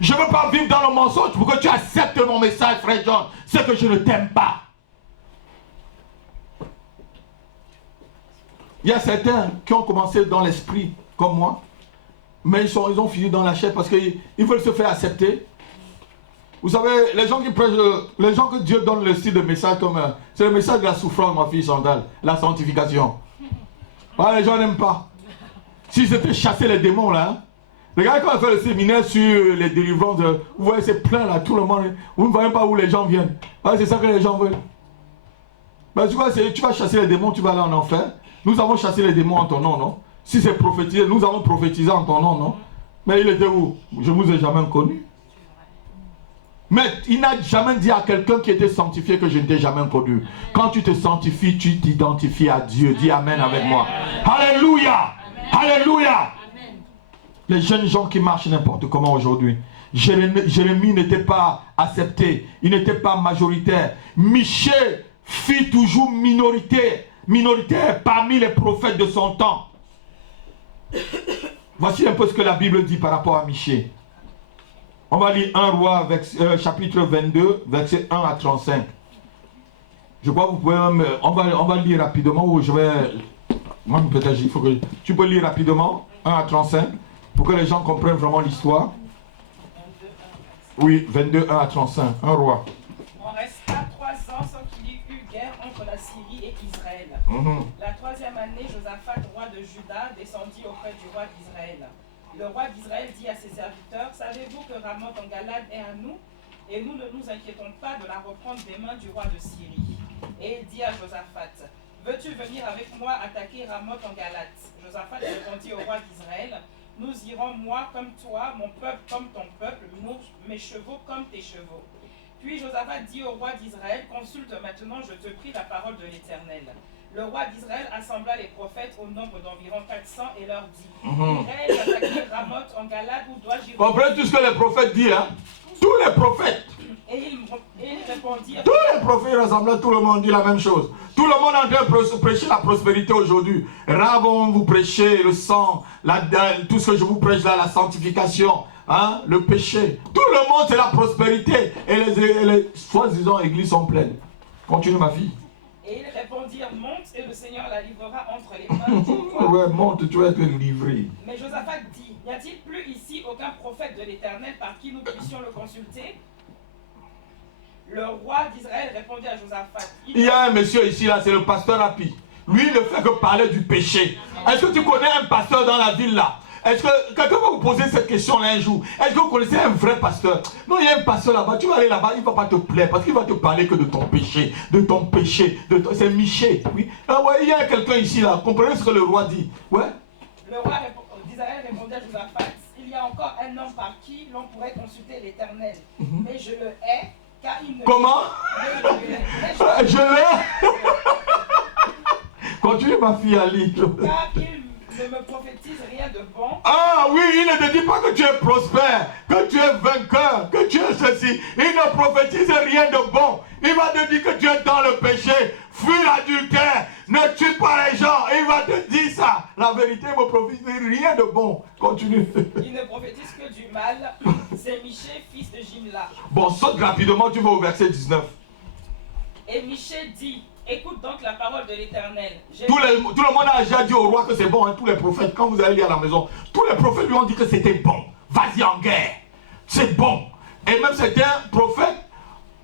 Je ne veux pas vivre dans le mensonge pour que tu acceptes mon message, frère John. C'est que je ne t'aime pas. Il y a certains qui ont commencé dans l'esprit, comme moi, mais ils ont fini dans la chair parce qu'ils veulent se faire accepter. Vous savez, les gens qui prêchent, les gens que Dieu donne le style de message comme c'est le message de la souffrance, ma fille Chantal, la sanctification. Les gens n'aiment pas. Si c'était chasser les démons là, hein? Regardez quand on fait le séminaire sur les délivrances, vous voyez c'est plein là, tout le monde, vous ne voyez pas où les gens viennent. C'est ça que les gens veulent. Tu vois, tu vas chasser les démons, tu vas aller en enfer. Nous avons chassé les démons en ton nom, non? Si c'est prophétisé, nous avons prophétisé en ton nom, non? Mais il était où? Je ne vous ai jamais connu. Mais il n'a jamais dit à quelqu'un qui était sanctifié que je ne t'ai jamais connu. Quand tu te sanctifies, tu t'identifies à Dieu. Dis Amen avec moi. Alléluia! Alléluia! Les jeunes gens qui marchent n'importe comment aujourd'hui. Jérémie n'était pas accepté. Il n'était pas majoritaire. Michée fit toujours minoritaire parmi les prophètes de son temps. Voici un peu ce que la Bible dit par rapport à Michée. On va lire 1 roi, chapitre 22, verset 1 à 35. Je crois que vous pouvez même... On va lire rapidement ou je vais... Moi, peut-être, il faut que... Tu peux lire rapidement, 1 à 35, pour que les gens comprennent vraiment l'histoire. Oui, 22, 1 à 35, 1 roi. On resta 3 ans sans qu'il y eut guerre entre la Syrie et Israël. La 3e année, Josaphat, roi de Juda, descendit auprès du roi d'Israël. Le roi d'Israël dit à ses serviteurs, « Savez-vous que Ramoth en Galade est à nous? Et nous ne nous inquiétons pas de la reprendre des mains du roi de Syrie. » Et il dit à Josaphat, « Veux-tu venir avec moi attaquer Ramoth en Galade ?» Josaphat répondit au roi d'Israël, « Nous irons, moi comme toi, mon peuple comme ton peuple, mes chevaux comme tes chevaux. » Puis Josaphat dit au roi d'Israël, « Consulte maintenant, je te prie, la parole de l'Éternel. » Le roi d'Israël assembla les prophètes au nombre d'environ 400 et leur dit, irai-je attaquer Ramoth en Galade ou dois-je y retourner? Comprenez tout ce que les prophètes disent, hein? Tous les prophètes. Et ils répondirent, tous les prophètes rassemblaient, tout le monde dit la même chose. Tout le monde est en train de prêcher la prospérité aujourd'hui. Ravon, vous prêchez le sang, tout ce que je vous prêche là, la sanctification, hein, le péché. Tout le monde, c'est la prospérité. Et les soi-disant églises sont pleines. Continue, ma fille. Et ils répondirent, monte et le Seigneur la livrera entre les mains du roi. Ouais, monte, tu vas être livré. Mais Josaphat dit, n'y a-t-il plus ici aucun prophète de l'Éternel par qui nous puissions le consulter? Le roi d'Israël répondit à Josaphat. Il y a un monsieur ici, là, c'est le pasteur Rapi. Lui, il ne fait que parler du péché. Est-ce que tu connais un pasteur dans la ville là? Est-ce que quelqu'un va vous poser cette question-là un jour? Est-ce que vous connaissez un vrai pasteur? Non, il y a un pasteur là-bas, tu vas aller là-bas, il ne va pas te plaire parce qu'il va te parler que de ton péché, c'est Miché, oui. Ah ouais, il y a quelqu'un ici là, comprenez ce que le roi dit? Ouais. Le roi d'Israël répondit à Josaphat, il y a encore un homme par qui l'on pourrait consulter l'Éternel, mais je le hais, car il ne... Comment? Je l'ai. Continue ma fille Ali. Car il ne me prophétise rien de bon. Ah oui, il ne te dit pas que tu es prospère, que tu es vainqueur, que tu es ceci. Il ne prophétise rien de bon. Il va te dire que tu es dans le péché, fuis l'adultère, ne tue pas les gens. Il va te dire ça. La vérité ne me prophétise rien de bon. Continue. Il ne prophétise que du mal. C'est Miché, fils de Jimla. Bon, saute rapidement, tu vas au verset 19. Et Miché dit, écoute donc la parole de l'Éternel. Tout le monde a déjà dit au roi que c'est bon, hein, tous les prophètes, quand vous allez lire à la maison, tous les prophètes lui ont dit que c'était bon. Vas-y en guerre, c'est bon. Et même certains prophètes,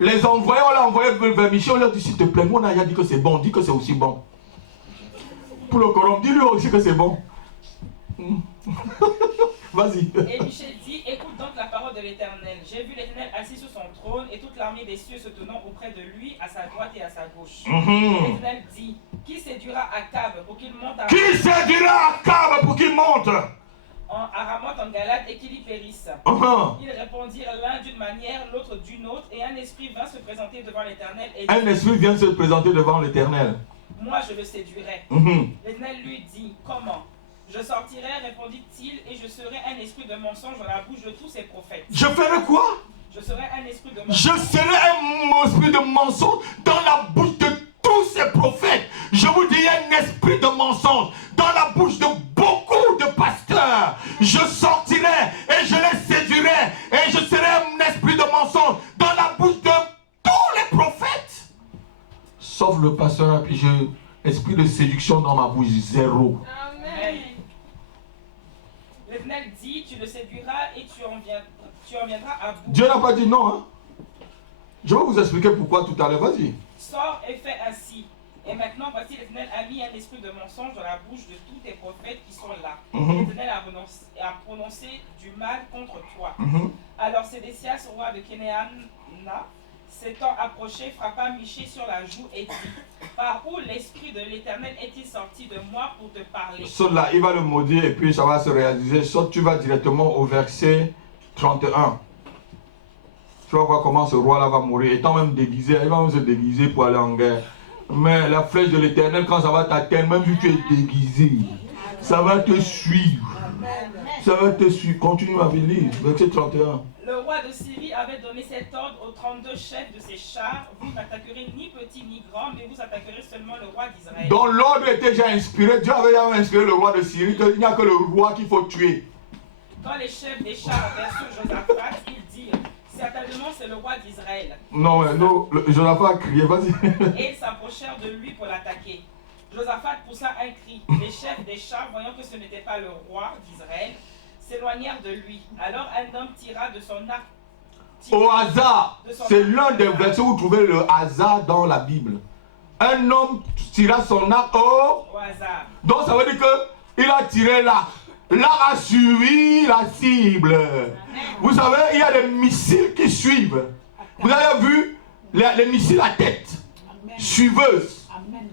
les envoyés, on l'a envoyé vers Michel, on leur dit s'il te plaît, nous on a déjà dit que c'est bon, dis que c'est aussi bon. Pour le Coran, dis-lui aussi que c'est bon. Vas-y. Et Michel dit, écoute donc la parole de l'Éternel. J'ai vu l'Éternel assis sur son trône et toute l'armée des cieux se tenant auprès de lui, à sa droite et à sa gauche. L'Éternel dit, qui séduira Akab pour qu'il monte à... Qui séduira Akab pour qu'il monte à Ramoth en Galade et qu'il y périsse. Ils répondirent l'un d'une manière, l'autre d'une autre, et un esprit vint se présenter devant l'Éternel et dit, un esprit vient se présenter devant l'Éternel. Moi je le séduirai. L'Éternel lui dit, comment? Je sortirai, répondit-il, et je serai un esprit de mensonge dans la bouche de tous ces prophètes. Je ferai quoi? Je serai un esprit de mensonge. Je serai un esprit de mensonge dans la bouche de tous ces prophètes. Je vous dis, un esprit de mensonge dans la bouche de beaucoup de pasteurs. Je sortirai et je les séduirai et je serai un esprit de mensonge dans la bouche de tous les prophètes. Sauf le pasteur, puis esprit de séduction dans ma bouche, zéro. Amen. L'Éternel dit, tu le séduiras et tu en viendras à bout. Dieu n'a pas dit non, hein? Je vais vous expliquer pourquoi tout à l'heure, vas-y. Sors et fais ainsi. Et maintenant, voici l'Éternel a mis un esprit de mensonge dans la bouche de tous tes prophètes qui sont là. L'Éternel a prononcé du mal contre toi. Alors Sédécias, roi de Kénéana, s'étant approché, frappa Miché sur la joue et dit, par où l'esprit de l'Éternel est-il sorti de moi pour te parler? Saute là, il va le maudire et puis ça va se réaliser. Saute, tu vas directement au verset 31. Tu vas voir comment ce roi-là va mourir. Étant même déguisé, il va même se déguiser pour aller en guerre. Mais la flèche de l'Éternel, quand ça va t'atteindre, même si tu es déguisé, ça va te suivre. Ça va te suivre. Continue à lire, verset 31. Le roi de Syrie avait donné cet ordre aux 32 chefs de ses chars. Vous n'attaquerez ni petit ni grand, mais vous attaquerez seulement le roi d'Israël. Donc l'ordre était déjà inspiré. Dieu avait déjà inspiré le roi de Syrie qu'il n'y a que le roi qu'il faut tuer. Quand les chefs des chars aperçurent Josaphat, ils Certainement, c'est le roi d'Israël. Non, Josaphat a crié, vas-y. Et ils s'approchèrent de lui pour l'attaquer. Josaphat poussa un cri. Les chefs des chars, voyant que ce n'était pas le roi d'Israël, s'éloignèrent de lui. Alors un homme tira de son arc. Au hasard, c'est l'un des versets où vous trouvez le hasard dans la Bible. Un homme tira son arc au hasard. Donc ça veut dire qu'il a tiré l'arc. L'arc a suivi la cible. Amen. Vous savez, il y a des missiles qui suivent. Vous avez vu les missiles à tête. Amen. Suiveuses. Amen.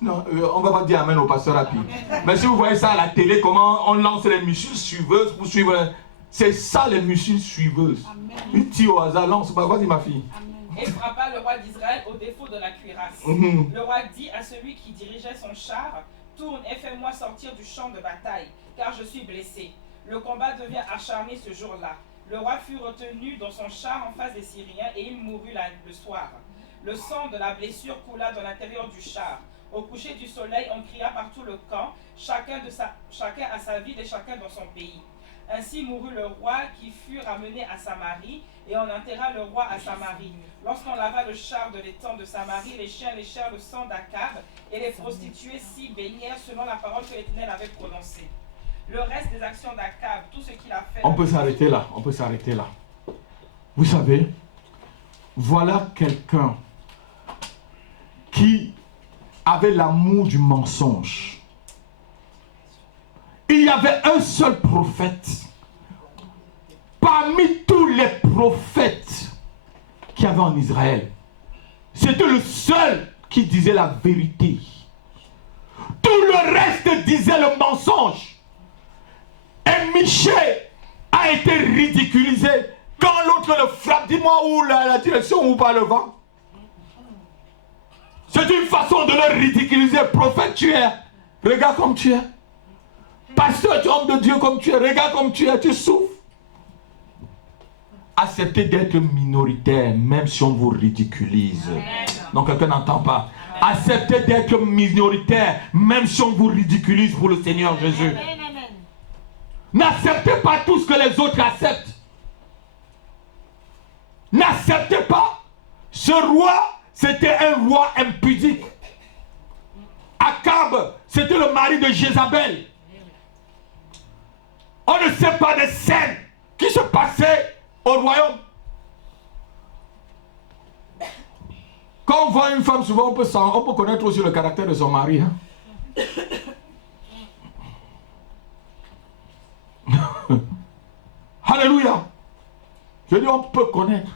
Non, on ne va pas dire amen au pasteur rapide. Mais si vous voyez ça à la télé, comment on lance les missiles suiveuses pour suivre. C'est ça les missiles suiveuses. Amen. Une tire au hasard, lance pas. Vas-y ma fille. Amen. Et frappa le roi d'Israël au défaut de la cuirasse. Le roi dit à celui qui dirigeait son char, tourne et fais-moi sortir du champ de bataille, car je suis blessé. Le combat devient acharné ce jour-là. Le roi fut retenu dans son char en face des Syriens et il mourut le soir. Le sang de la blessure coula dans l'intérieur du char. Au coucher du soleil, on cria par tout le camp, chacun à sa ville et chacun dans son pays. Ainsi mourut le roi qui fut ramené à Samarie, et on enterra le roi à Samarie. Lorsqu'on lava le char de l'étang de Samarie, les chiens léchèrent le sang d'Akab, et les prostituées s'y baignèrent selon la parole que l'Éternel avait prononcée. Le reste des actions d'Akab, tout ce qu'il a fait... On peut s'arrêter là, on peut s'arrêter là. Vous savez, voilà quelqu'un qui avait l'amour du mensonge. Il y avait un seul prophète parmi tous les prophètes qu'il y avait en Israël. C'était le seul qui disait la vérité. Tout le reste disait le mensonge. Et Michée a été ridiculisé. Quand l'autre le frappe, dis-moi où la direction où va le vent. C'est une façon de le ridiculiser. Prophète, tu es. Regarde comme tu es. Pasteur, tu es homme de Dieu comme tu es. Regarde comme tu es. Tu souffres. Acceptez d'être minoritaire, même si on vous ridiculise. Amen. Donc quelqu'un n'entend pas. Amen. Acceptez d'être minoritaire, même si on vous ridiculise pour le Seigneur Jésus. Amen. N'acceptez pas tout ce que les autres acceptent. N'acceptez pas. Ce roi, c'était un roi impudique. Akab, c'était le mari de Jézabel. On ne sait pas des scènes qui se passaient au royaume. Quand on voit une femme, souvent on peut connaître aussi le caractère de son mari. Hein? Alléluia. Je dis on peut connaître.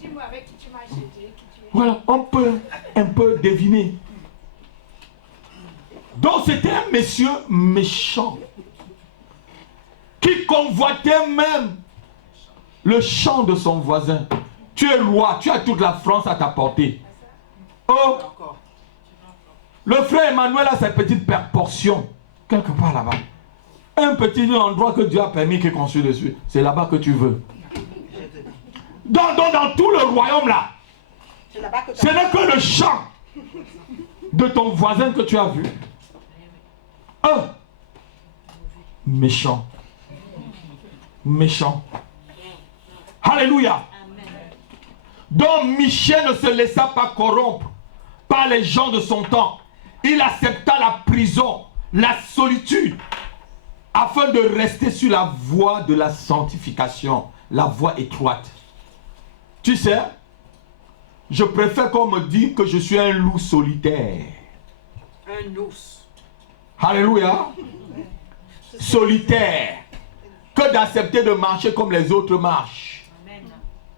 Dis-moi avec qui tu m'as acheté. Voilà, on peut un peu deviner. Donc c'était un monsieur méchant qui convoitait même le champ de son voisin. Tu es roi, tu as toute la France à ta portée. Oh, le frère Emmanuel a sa petite portion, quelque part là-bas. Un petit endroit que Dieu a permis qu'il construise dessus. C'est là-bas que tu veux. Dans tout le royaume là, ce n'est que le champ de ton voisin que tu as vu. Oh, méchant. Méchant. Alléluia. Donc Michée ne se laissa pas corrompre par les gens de son temps. Il accepta la prison, la solitude, afin de rester sur la voie de la sanctification, la voie étroite. Tu sais, je préfère qu'on me dise que je suis un loup solitaire. Un loup. Alléluia. Solitaire. Que d'accepter de marcher comme les autres marchent.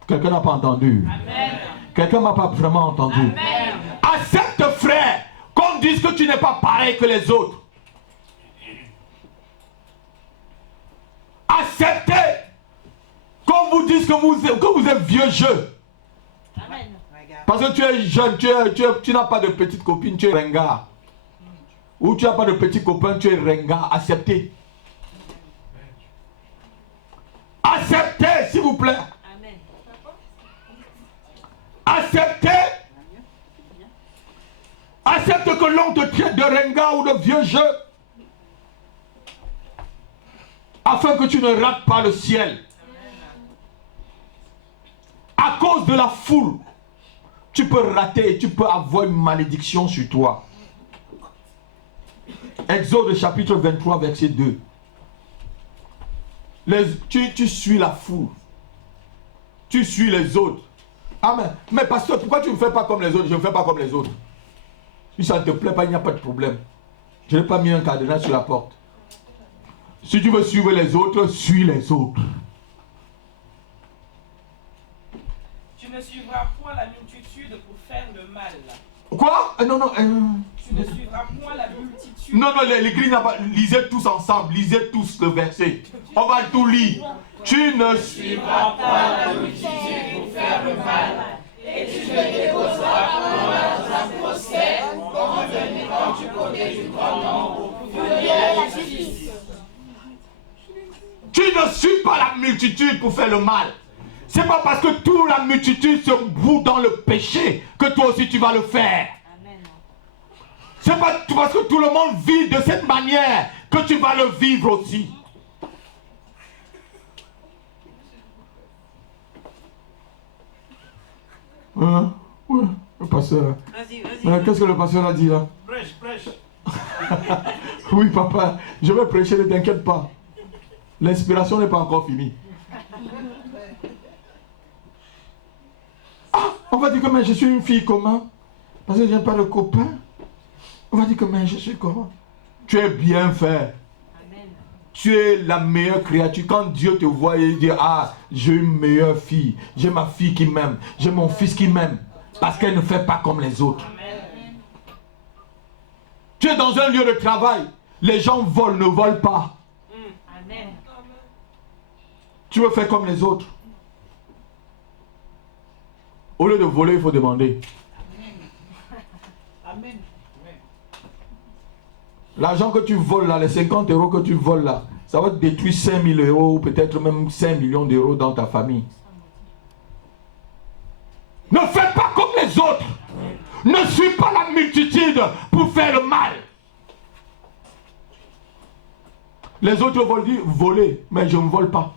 Quelqu'un n'a pas entendu. Amen. Quelqu'un n'a pas vraiment entendu. Amen. Accepte, frère, qu'on dise que tu n'es pas pareil que les autres. Acceptez qu'on vous dise que vous êtes vieux jeu. Amen. Parce que tu es jeune, tu n'as pas de petite copine, tu es ringard. Ou tu n'as pas de petit copain, tu es ringard. Acceptez. Acceptez, s'il vous plaît. Acceptez. Accepte que l'on te traite de ringard ou de vieux jeu. Afin que tu ne rates pas le ciel. À cause de la foule, tu peux rater et tu peux avoir une malédiction sur toi. Exode chapitre 23, verset 2. Tu suis la foule. Tu suis les autres. Amen. Mais pasteur, pourquoi tu ne fais pas comme les autres? Je ne fais pas comme les autres. Si ça ne te plaît pas, il n'y a pas de problème. Je n'ai pas mis un cadenas sur la porte. Si tu veux suivre les autres, suis les autres. Tu ne suivras point la multitude pour faire le mal. Quoi? Non. Tu ne suivras point la multitude. Non, l'église n'a pas... Lisez tous ensemble, lisez tous le verset. On va tout lire. Tu ne suivras pas la multitude pour faire le mal. Et tu ne déposeras point un procès en venant du côté du grand nombre pour faire la justice. Tu ne suis pas la multitude pour faire le mal. C'est pas parce que toute la multitude se boue dans le péché que toi aussi tu vas le faire. C'est pas parce que tout le monde vit de cette manière que tu vas le vivre aussi. Oui, le pasteur. Vas-y. Qu'est-ce que le pasteur a dit là? Prêche. Oui, papa, je vais prêcher, ne t'inquiète pas. L'inspiration n'est pas encore finie. Ah, on va dire que mais je suis une fille comment? Parce que je n'ai pas de copain. On va dire que mais je suis comment? Tu es bien fait. Amen. Tu es la meilleure créature. Quand Dieu te voit, il dit, ah, j'ai une meilleure fille. J'ai ma fille qui m'aime. J'ai mon fils qui m'aime. Parce qu'elle ne fait pas comme les autres. Amen. Tu es dans un lieu de travail. Les gens volent, ne volent pas. Amen. Tu veux faire comme les autres. Au lieu de voler, il faut demander. Amen. L'argent que tu voles là, les 50 € que tu voles là, ça va te détruire 5 000 € ou peut-être même 5 millions d'euros dans ta famille. Ne fais pas comme les autres. Ne suis pas la multitude pour faire le mal. Les autres veulent dire voler, mais je ne vole pas.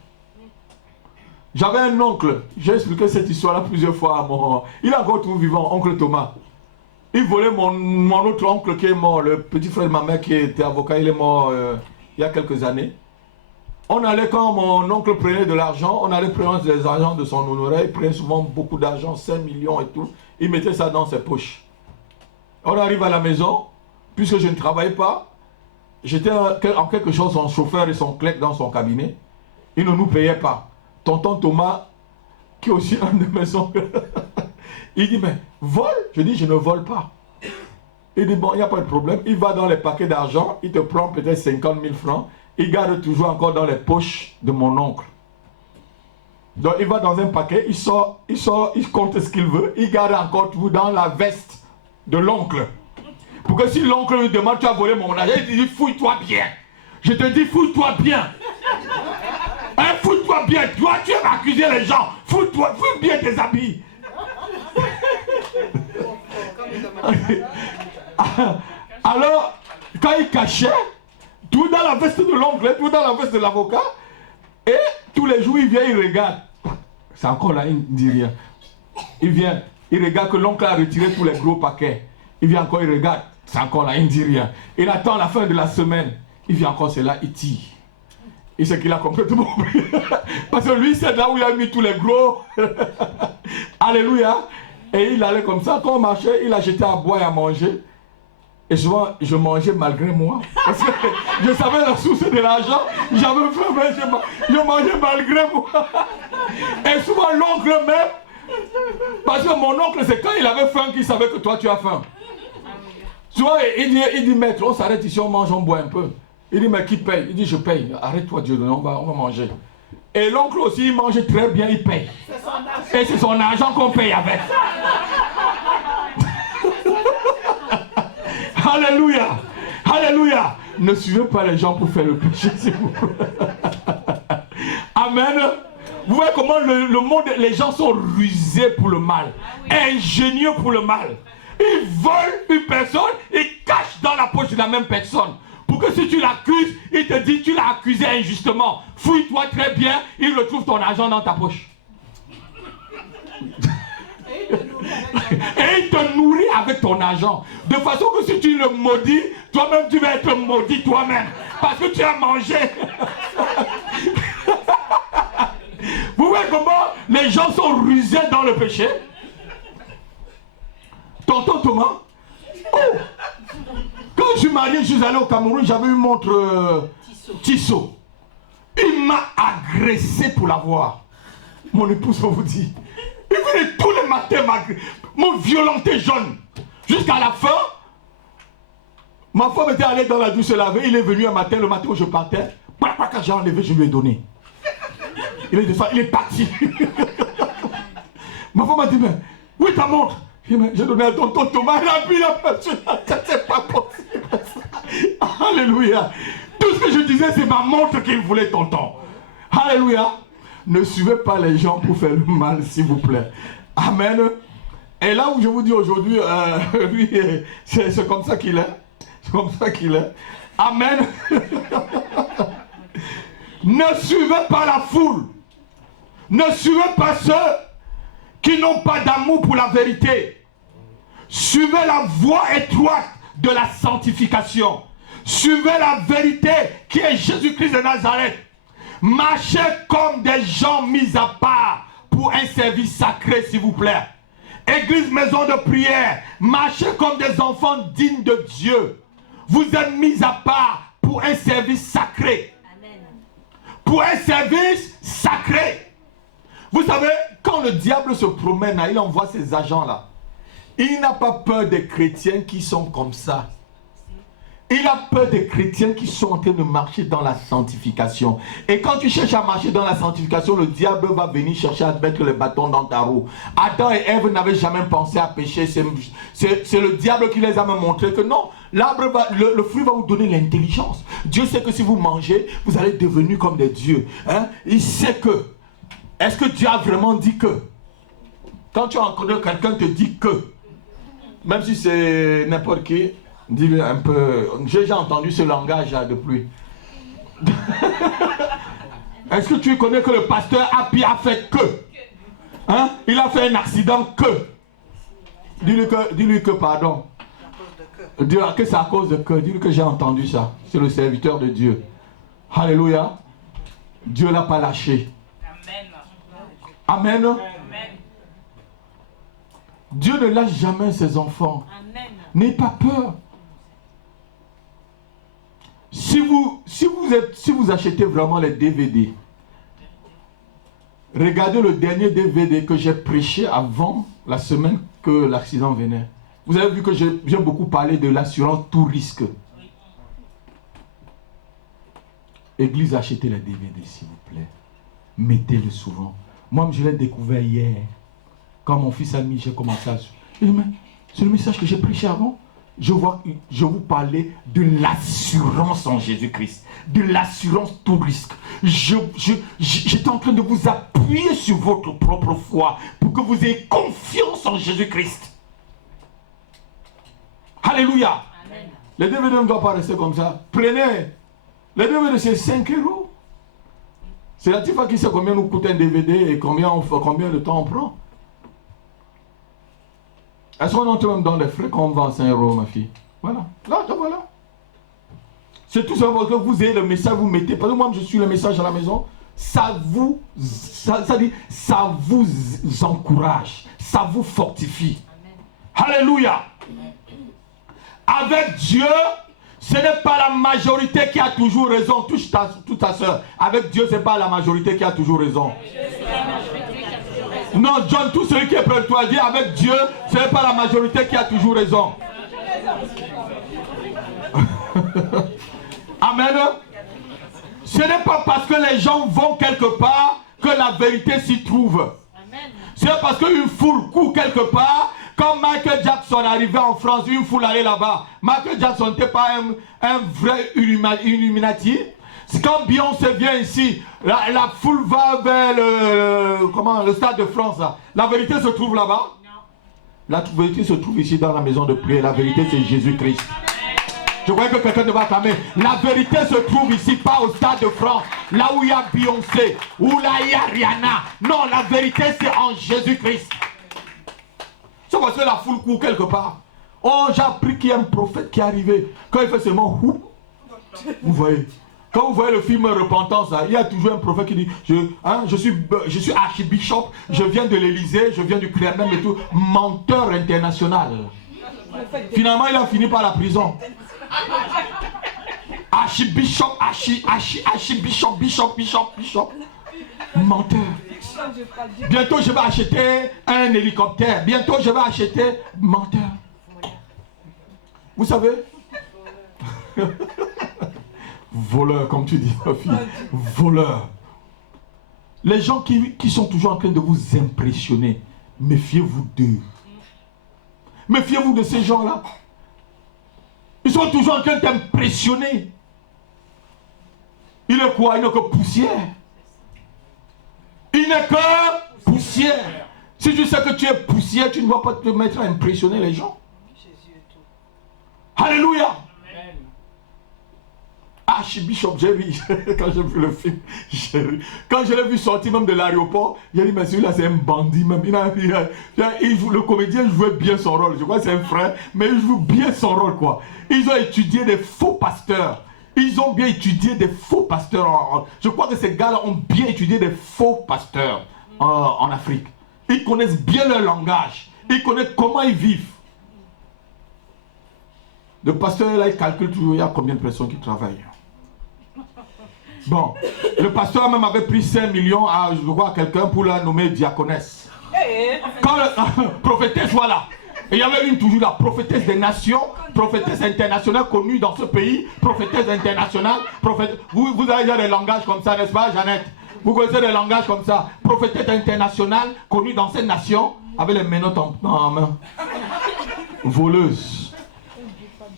J'avais un oncle, j'ai expliqué cette histoire-là plusieurs fois à mon... Il est encore tout vivant, oncle Thomas. Il volait mon autre oncle qui est mort, le petit frère de ma mère qui était avocat, il est mort il y a quelques années. On allait, quand mon oncle prenait de l'argent, on allait prendre les argents de son honoraire, il prenait souvent beaucoup d'argent, 5 millions et tout, il mettait ça dans ses poches. On arrive à la maison, puisque je ne travaillais pas, j'étais en quelque chose son chauffeur et son clerc dans son cabinet, il ne nous payait pas. Tonton Thomas, qui est aussi un de mes oncles, il dit, mais vole? Je dis, je ne vole pas. Il dit, bon, il n'y a pas de problème. Il va dans les paquets d'argent, il te prend peut-être 50 000 francs, il garde toujours encore dans les poches de mon oncle. Donc il va dans un paquet, il sort, il compte ce qu'il veut, il garde encore tout dans la veste de l'oncle. Pour que si l'oncle lui demande, tu as volé mon argent, il dit, fouille-toi bien. Je te dis, fouille-toi bien. Hein, fouille-toi bien. Toi, tu vas accuser les gens. Fouille-toi, fouille bien tes habits. Alors, quand il cachait, tout dans la veste de l'oncle, tout dans la veste de l'avocat, et tous les jours, il vient, il regarde. C'est encore là, il ne dit rien. Il vient, il regarde que l'oncle a retiré tous les gros paquets. Il vient encore, il regarde. C'est encore là, il ne dit rien. Il attend la fin de la semaine. Il vient encore, c'est là, il tire. Et c'est qu'il a complètement oublié. Parce que lui, c'est là où il a mis tous les gros. Alléluia. Et il allait comme ça. Quand on marchait, il a jeté à boire et à manger. Et souvent, je mangeais malgré moi. Parce que je savais la source de l'argent. J'avais faim, mais je mangeais malgré moi. Et souvent, l'oncle même. Parce que mon oncle, c'est quand il avait faim qu'il savait que toi, tu as faim. Souvent, il dit, maître, on s'arrête ici, on mange, on boit un peu. Il dit, mais qui paye? Il dit, je paye. Arrête-toi, Dieu, on va manger. Et l'oncle aussi, il mange très bien, il paye. Et c'est son argent qu'on paye avec. Alléluia. Alléluia. Ne suivez pas les gens pour faire le péché, s'il vous plaît. Amen. Vous voyez comment le monde, les gens sont rusés pour le mal. Ingénieux pour le mal. Ils volent une personne, ils cachent dans la poche de la même personne. Pour que si tu l'accuses, il te dit tu l'as accusé injustement. Fouille-toi très bien, il retrouve ton argent dans ta poche. Et il te nourrit avec ton argent. De façon que si tu le maudis, toi-même tu vas être maudit toi-même. Parce que tu as mangé. Vous voyez comment les gens sont rusés dans le péché? Tonton Thomas, oh, quand je suis marié, je suis allé au Cameroun, j'avais une montre Tissot. Il m'a agressé pour l'avoir. Mon épouse va vous dire. Il venait tous les matins me violenter jaune. Jusqu'à la fin, ma femme était allée dans la douche se laver. Il est venu un matin, le matin où je partais. Quand j'ai enlevé, je lui ai donné. Il est parti. Ma femme m'a dit, mais où est ta montre? J'ai donné à tonton Thomas. Il a vu la personne. C'est pas possible. Alléluia. Tout ce que je disais, c'est ma montre qu'il voulait, tonton. Alléluia. Ne suivez pas les gens pour faire le mal, s'il vous plaît. Amen. Et là où je vous dis aujourd'hui, lui, c'est comme ça qu'il est. C'est comme ça qu'il est. Amen. Ne suivez pas la foule. Ne suivez pas ceux qui n'ont pas d'amour pour la vérité. Suivez la voie étroite de la sanctification. Suivez la vérité qui est Jésus-Christ de Nazareth. Marchez comme des gens mis à part pour un service sacré, s'il vous plaît. Église, maison de prière, marchez comme des enfants dignes de Dieu. Vous êtes mis à part pour un service sacré. Amen. Pour un service sacré. Vous savez, quand le diable se promène, il envoie ses agents là. Il n'a pas peur des chrétiens qui sont comme ça. Il a peur des chrétiens qui sont en train de marcher dans la sanctification. Et quand tu cherches à marcher dans la sanctification, le diable va venir chercher à mettre le bâton dans ta roue. Adam et Ève n'avaient jamais pensé à pécher. C'est le diable qui les a montré que non, l'arbre le fruit va vous donner l'intelligence. Dieu sait que si vous mangez, vous allez devenir comme des dieux. Hein? Il sait que. Est-ce que Dieu a vraiment dit que? Quand tu rencontres quelqu'un te dit que, même si c'est n'importe qui, dis-le un peu. J'ai déjà entendu ce langage là depuis. Est-ce que tu connais que le pasteur Happy a fait que? Hein? Il a fait un accident que. Dis-lui que pardon. Dis-lui que c'est à cause de que. Dis-lui que j'ai entendu ça. C'est le serviteur de Dieu. Alléluia. Dieu ne l'a pas lâché. Amen. Amen. Dieu ne lâche jamais ses enfants. N'ayez pas peur. Si vous achetez vraiment les DVD, regardez le dernier DVD que j'ai prêché avant la semaine que l'accident venait. Vous avez vu que j'ai beaucoup parlé de l'assurance tout risque. Église, achetez les DVD s'il vous plaît. Mettez-le souvent. Moi, je l'ai découvert hier. Quand mon fils a mis, j'ai commencé à... C'est le message que j'ai prêché avant. Je vous parlais de l'assurance en Jésus-Christ. De l'assurance tout risque. J'étais en train de vous appuyer sur votre propre foi pour que vous ayez confiance en Jésus-Christ. Alléluia. Amen. Les DVD ne doivent pas rester comme ça. Prenez. Les DVD, c'est 5 €. C'est la Tifa qui sait combien nous coûte un DVD et combien de temps on prend. Est-ce qu'on entre même dans les frais quand on vend 5 €, ma fille? Voilà. Là, voilà. C'est tout simplement que vous ayez le message, vous mettez. Parce que moi, je suis le message à la maison. Ça vous encourage. Ça vous fortifie. Amen. Alléluia. Avec Dieu, ce n'est pas la majorité qui a toujours raison. Touche ta soeur. Avec Dieu, ce n'est pas la majorité qui a toujours raison. Non, John, tout celui qui est près de toi dit avec Dieu, ce n'est pas la majorité qui a toujours raison. Amen. Ce n'est pas parce que les gens vont quelque part que la vérité s'y trouve. C'est parce qu'une foule court quelque part. Quand Michael Jackson arrivait en France, une foule allait là-bas. Michael Jackson n'était pas un vrai Illuminati. Quand Beyoncé vient ici, la foule va vers le Stade de France. Là. La vérité se trouve là-bas? La vérité se trouve ici dans la maison de prière. La vérité, c'est Jésus-Christ. Je croyais que quelqu'un devait acclamer. La vérité se trouve ici, pas au Stade de France, là où il y a Beyoncé, où là il y a Rihanna. Non, la vérité c'est en Jésus-Christ. C'est parce que la foule court quelque part. Oh, j'ai appris qu'il y a un prophète qui est arrivé. Quand il fait seulement vous voyez. Quand vous voyez le film Repentance, là, il y a toujours un prophète qui dit je suis archibishop, je viens de l'Élysée, je viens du Kremlin et tout. Menteur international. Finalement, il a fini par la prison. Archibishop, bishop. Menteur. Bientôt, je vais acheter un hélicoptère. Bientôt, je vais acheter. Menteur. Vous savez? Voleur, comme tu dis, ma fille. Voleur. Les gens qui sont toujours en train de vous impressionner, méfiez-vous d'eux. Méfiez-vous de ces gens-là. Ils sont toujours en train d'impressionner. Il est quoi? Il n'est que poussière. Il n'est que poussière. Si tu sais que tu es poussière, tu ne vas pas te mettre à impressionner les gens. Alléluia. Archibishop, j'ai ri. Quand j'ai vu le film, j'ai ri. Quand je l'ai vu sortir même de l'aéroport, j'ai dit, mais celui-là c'est un bandit même. Le comédien jouait bien son rôle. Je crois que c'est un frère, mais il joue bien son rôle, quoi. Ils ont étudié des faux pasteurs. Ils ont bien étudié des faux pasteurs. Je crois que ces gars-là ont bien étudié des faux pasteurs en Afrique. Ils connaissent bien leur langage. Ils connaissent comment ils vivent. Le pasteur, là, il calcule toujours, il y a combien de personnes qui travaillent. Bon, le pasteur même avait pris 5 millions à, je crois, à quelqu'un pour la nommer diaconesse. Quand prophétesse, voilà. Et il y avait une toujours la prophétesse des nations, prophétesse internationale connue dans ce pays, prophétesse internationale, vous avez déjà des langages comme ça, n'est-ce pas, Jeannette? Vous connaissez des langages comme ça, prophétesse internationale connue dans cette nation, avec les menottes en main. Voleuse.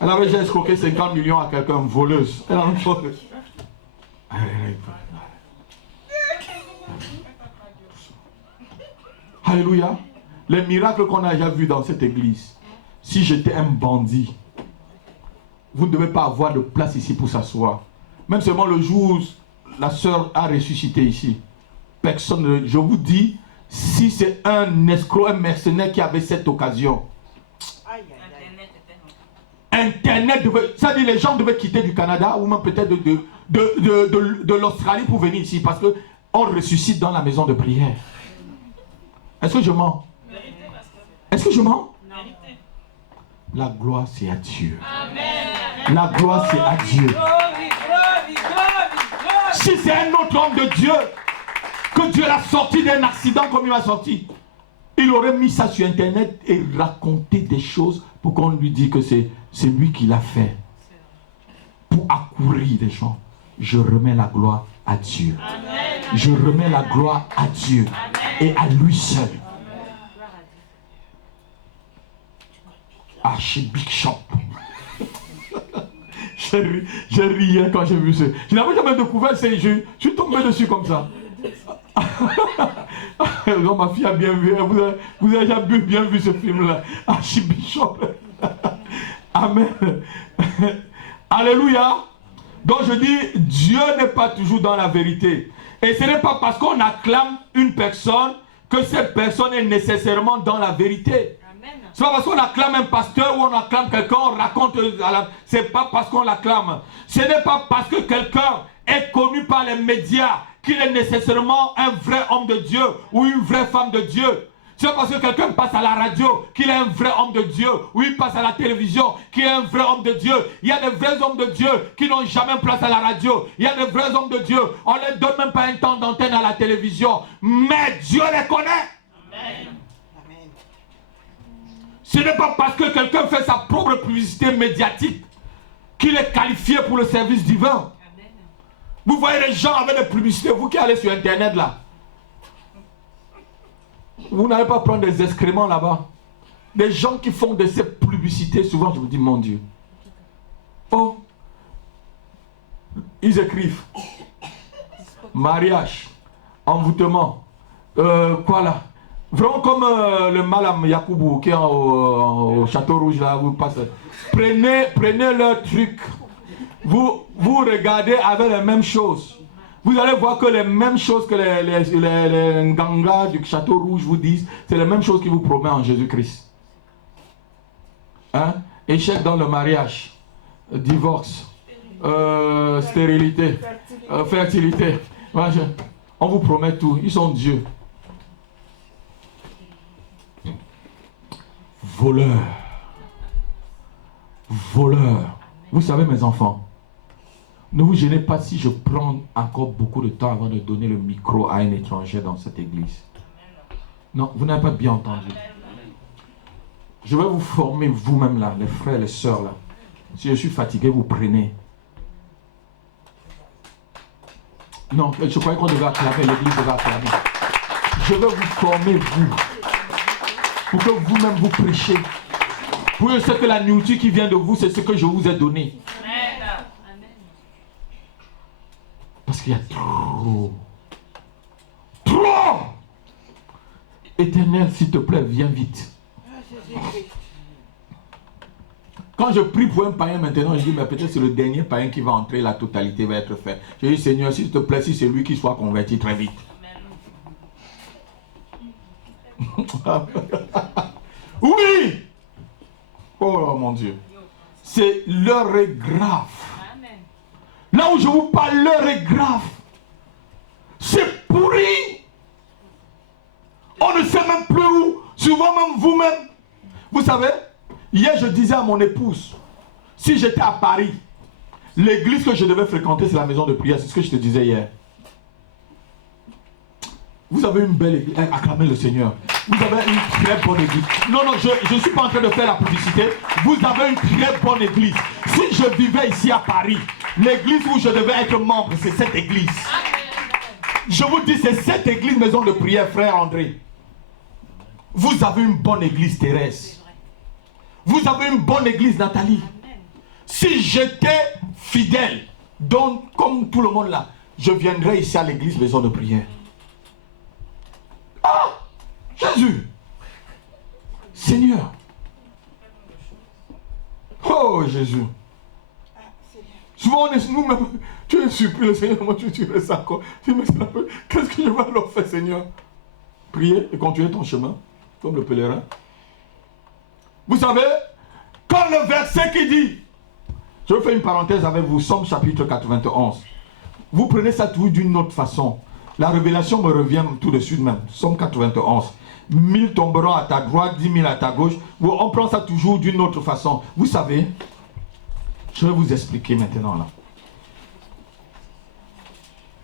Elle avait déjà escroqué 50 millions à quelqu'un, voleuse. Elle en voleuse. Alléluia. Les miracles qu'on a déjà vus dans cette église. Si j'étais un bandit, vous ne devez pas avoir de place ici pour s'asseoir. Même seulement le jour où la sœur a ressuscité ici. Personne, je vous dis, si c'est un escroc, un mercenaire qui avait cette occasion, Internet devait, ça dit les gens devaient quitter du Canada ou même peut-être de l'Australie pour venir ici parce qu'on ressuscite dans la maison de prière. Est-ce que je mens? Est-ce que je mens? La gloire c'est à Dieu. Amen. La gloire c'est à Dieu. Si c'est un autre homme de Dieu, que Dieu l'a sorti d'un accident comme il m'a sorti, il aurait mis ça sur Internet et raconté des choses pour qu'on lui dise que c'est lui qui l'a fait. Pour accourir les gens. Je remets la gloire à Dieu. Amen. Je remets la gloire à Dieu. Amen. Et à lui seul. Archibishop. J'ai ri quand j'ai vu ça. Je n'avais jamais découvert ces jeux. Je suis tombé dessus comme ça. Donc, ma fille a bien vu. Vous avez déjà bien vu ce film-là. Archibishop. Amen. Alléluia. Donc je dis, Dieu n'est pas toujours dans la vérité. Et ce n'est pas parce qu'on acclame une personne que cette personne est nécessairement dans la vérité. C'est pas parce qu'on acclame un pasteur ou on acclame quelqu'un, on raconte. C'est pas parce qu'on l'acclame. Ce n'est pas parce que quelqu'un est connu par les médias qu'il est nécessairement un vrai homme de Dieu ou une vraie femme de Dieu. C'est parce que quelqu'un passe à la radio qu'il est un vrai homme de Dieu, ou il passe à la télévision qu'il est un vrai homme de Dieu. Il y a des vrais hommes de Dieu qui n'ont jamais place à la radio. Il y a des vrais hommes de Dieu, on ne leur donne même pas un temps d'antenne à la télévision. Mais Dieu les connaît. Amen. Ce n'est pas parce que quelqu'un fait sa propre publicité médiatique qu'il est qualifié pour le service divin. Amen. Vous voyez les gens avec des publicités, vous qui allez sur Internet là. Vous n'allez pas prendre des excréments là-bas. Des gens qui font de ces publicités, souvent je vous dis, mon Dieu. Oh, ils écrivent mariage, envoûtement, quoi là, Vraiment comme le Malam Yakoubou qui est au Château Rouge là, vous passez. Prenez leur truc. Vous regardez avec les mêmes choses. Vous allez voir que les mêmes choses que les Nganga du Château Rouge vous disent, c'est les mêmes choses qu'ils vous promettent en Jésus-Christ. Hein? Échec dans le mariage, divorce, stérilité, fertilité. On vous promet tout. Ils sont Dieu. Voleurs. Voleurs. Vous savez, mes enfants, ne vous gênez pas si je prends encore beaucoup de temps avant de donner le micro à un étranger dans cette église. Non, vous n'avez pas bien entendu. Je vais vous former vous-même là, les frères et les sœurs là. Si je suis fatigué, vous prenez. Non, je croyais qu'on devait acclamer, l'église devait acclamer. Je vais vous former vous. Pour que vous-même vous prêchez. Pour que ce que la nourriture qui vient de vous, c'est ce que je vous ai donné. Amen. Parce qu'il y a trop. Éternel, s'il te plaît, viens vite. Quand je prie pour un païen maintenant, je dis, mais peut-être c'est le dernier païen qui va entrer, la totalité va être faite. Je dis, Seigneur, s'il te plaît, si c'est lui qui soit converti très vite. Oui! Oh mon Dieu. C'est l'heure est grave. Là où je vous parle, l'heure est grave. C'est pourri. On ne sait même plus où. Souvent même vous-même. Vous savez, hier je disais à mon épouse, si j'étais à Paris, l'église que je devais fréquenter, c'est la maison de prière. C'est ce que je te disais hier. Vous avez une belle église. Acclamez le Seigneur. Vous avez une très bonne église. Non, je ne suis pas en train de faire la publicité. Vous avez une très bonne église. Si je vivais ici à Paris, l'église où je devais être membre, c'est cette église. Je vous dis, c'est cette église maison de prière, frère André. Vous avez une bonne église, Thérèse. Vous avez une bonne église, Nathalie. Si j'étais fidèle, donc comme tout le monde là, je viendrais ici à l'église maison de prière. Ah! Jésus! Seigneur! Oh Jésus! Souvent on est nous-mêmes, tu es surpris, le Seigneur, moi tu dirais ça quoi? Qu'est-ce que je vais leur faire, Seigneur? Prier et continuer ton chemin, comme le pèlerin. Vous savez, comme le verset qui dit, je vais faire une parenthèse avec vous, Somme chapitre 91. Vous prenez ça tout d'une autre façon. La révélation me revient tout de suite même. Somme 91. 1000 tomberont à ta droite, 10 000 à ta gauche. On prend ça toujours d'une autre façon. Vous savez, je vais vous expliquer maintenant là.